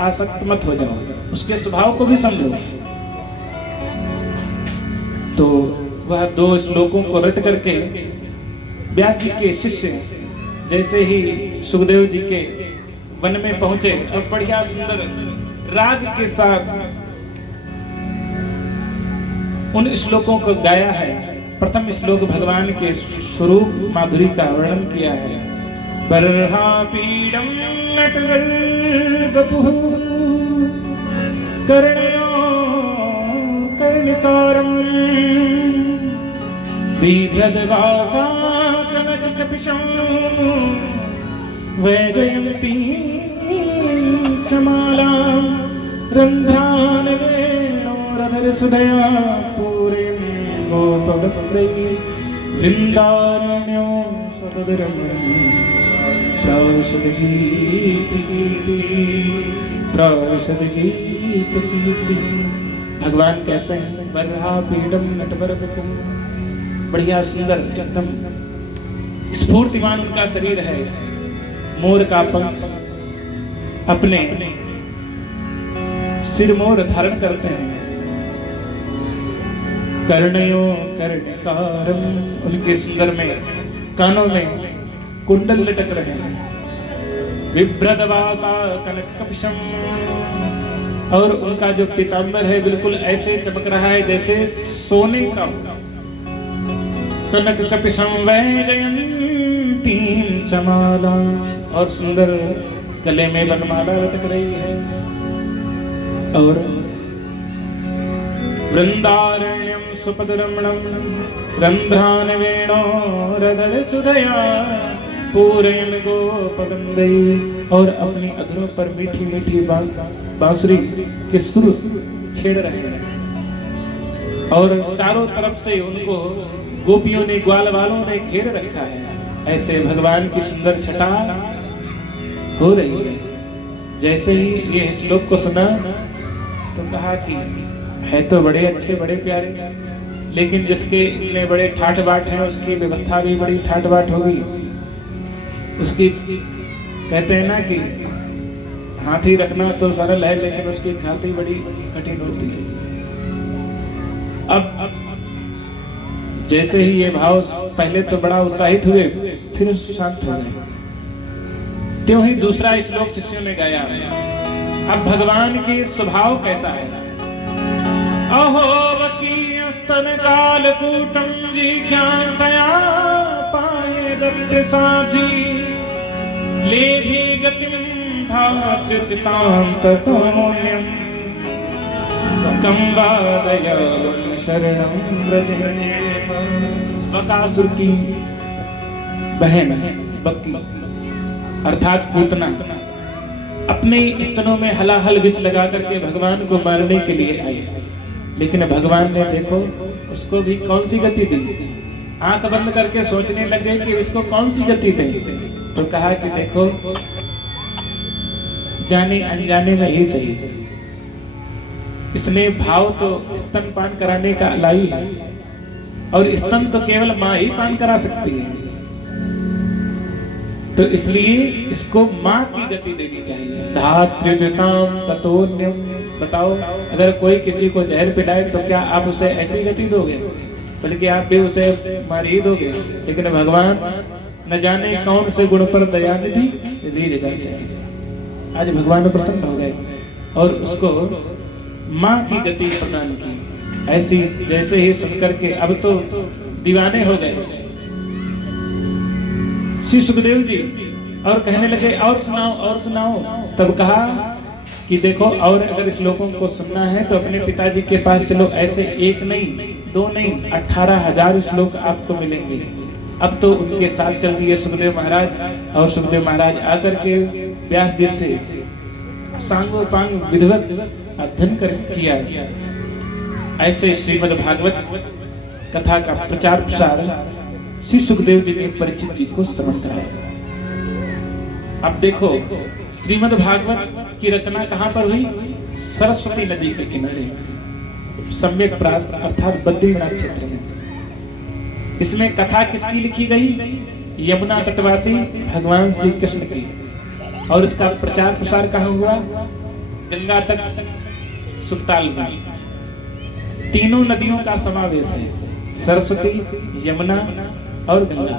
आसक्त मत हो जाओ, उसके स्वभाव को भी समझो। तो वह 2 श्लोकों को रट करके व्यास जी के शिष्य जैसे ही सुखदेव जी के वन में पहुंचे, अब बढ़िया सुंदर राग के साथ उन श्लोकों को गाया है। प्रथम श्लोक भगवान के स्वरूप माधुरी का वर्णन किया है। बर्हापीडं नटवर्गपुः कर्णयो कर्णिकारं बिभ्रद्वासा कनककपिशं वैजयन्ती चमालां रन्ध्रान् वेणोरधरसुधया पूरीं गोपवक्त्रैः वृन्दारण्यो सततरमणि भगवान कैसे हैं? बर्हापीडं नटवरवपुः, बढ़िया सुंदर एकदम स्फूर्तिमान उनका शरीर है। मोर का पंख अपने सिर मोर धारण करते हैं। कर्णयो कर्णिकारं, उनके सुंदर में कानों में कुंडल लटक रहे हैं। बिभ्रद्वासा कनककपिशं, और उनका जो पीतांबर है बिल्कुल ऐसे चमक रहा है जैसे सोने का। कनककपिशं वैजयन्ती चमाला, और सुंदर गले में वनमाला लटक रही है। और वृंदारण्यं सुपदरमणं रंध्रान वेणोरधरसुधया पूरयन् गोपवृन्दैः, और अपनी अधरों पर मीठी मीठी बांसुरी के सुर छेड़ रहे हैं। और चारों तरफ से उनको गोपियों ने, ग्वाल वालों ने घेर रखा है। ऐसे भगवान की सुंदर छटा हो रही है। जैसे ही ये श्लोक को सुना तो कहा कि है तो बड़े अच्छे बड़े प्यारे, लेकिन जिसके इतने बड़े ठाठ बाट हैं उसकी व्यवस्था भी बड़ी ठाठ बाट होगी। उसकी कहते हैं ना कि हाथी रखना तो सरल है, लेकिन उसकी खाती बड़ी कठिन होती है। अब जैसे ही ये भाव पहले तो बड़ा उत्साहित हुए, फिर शांत हो गए। त्यों ही दूसरा श्लोक शिष्यों ने गाया। अब भगवान के स्वभाव कैसा है। अहो वकी स्तन काल कूटम जी क्या सया पाए दत्त साधी ले भी गतिम धात चितां ततोयम कंवादयालम शरणं व्रजे। बकासुर की बहन बक्की अर्थात पूतना अपने स्तनों में हलाहल विष लगा करके भगवान को मारने के लिए आई, लेकिन भगवान ने देखो उसको भी कौन सी गति दी। आंख बंद करके सोचने लग गए कि इसको कौन सी गति दे, तो कहा कि देखो जाने अनजाने में ही सही, इसने भाव तो स्तनपान कराने का लाई है और स्तन तो केवल माँ ही पान करा सकती है, तो इसलिए इसको माँ की गति देनी चाहिए। धात्र्युताम ततोन्यम। बताओ अगर कोई किसी को जहर पिलाए तो क्या आप उसे ऐसी गति दोगे, बल्कि आप भी उसे मार ही दोगे। लेकिन भगवान न जाने कौन से गुण पर दया निधि रीझ जाते हैं। आज भगवान प्रसन्न हो गए और उसको माँ की गति प्रदान की। ऐसी जैसे ही सुनकर के अब तो दीवाने हो गए श्री सुखदेव जी और कहने लगे और सुनाओ और सुनाओ। तब कहा कि देखो और अगर श्लोकों को सुनना है तो अपने पिताजी के पास चलो, ऐसे एक नहीं दो नहीं 18,000 श्लोक आपको मिलेंगे। अब तो उनके साथ चल दिए सुखदेव महाराज और सुखदेव महाराज आकर के व्यास जी से सांगोपांग विधिवत अध्ययन कर किया। ऐसे श्रीमद् भागवत कथा का प्रचार प्रसार श्री सुखदेव जी ने परिचित जी को श्रवण कराया। अब देखो श्रीमद् भागवत की रचना कहाँ पर हुई? सरस्वती नदी के किनारे सम्यक प्रास अर्थात बद्रीनाथ क्षेत्र में। इसमें कथा किसकी लिखी गई? यमुना तटवासी भगवान श्री कृष्ण की। और इसका प्रचार प्रसार कहाँ हुआ? गंगा तक सुखताल में। तीनों नदियों का समावेश है, सरस्वती, यमुना और गंगा।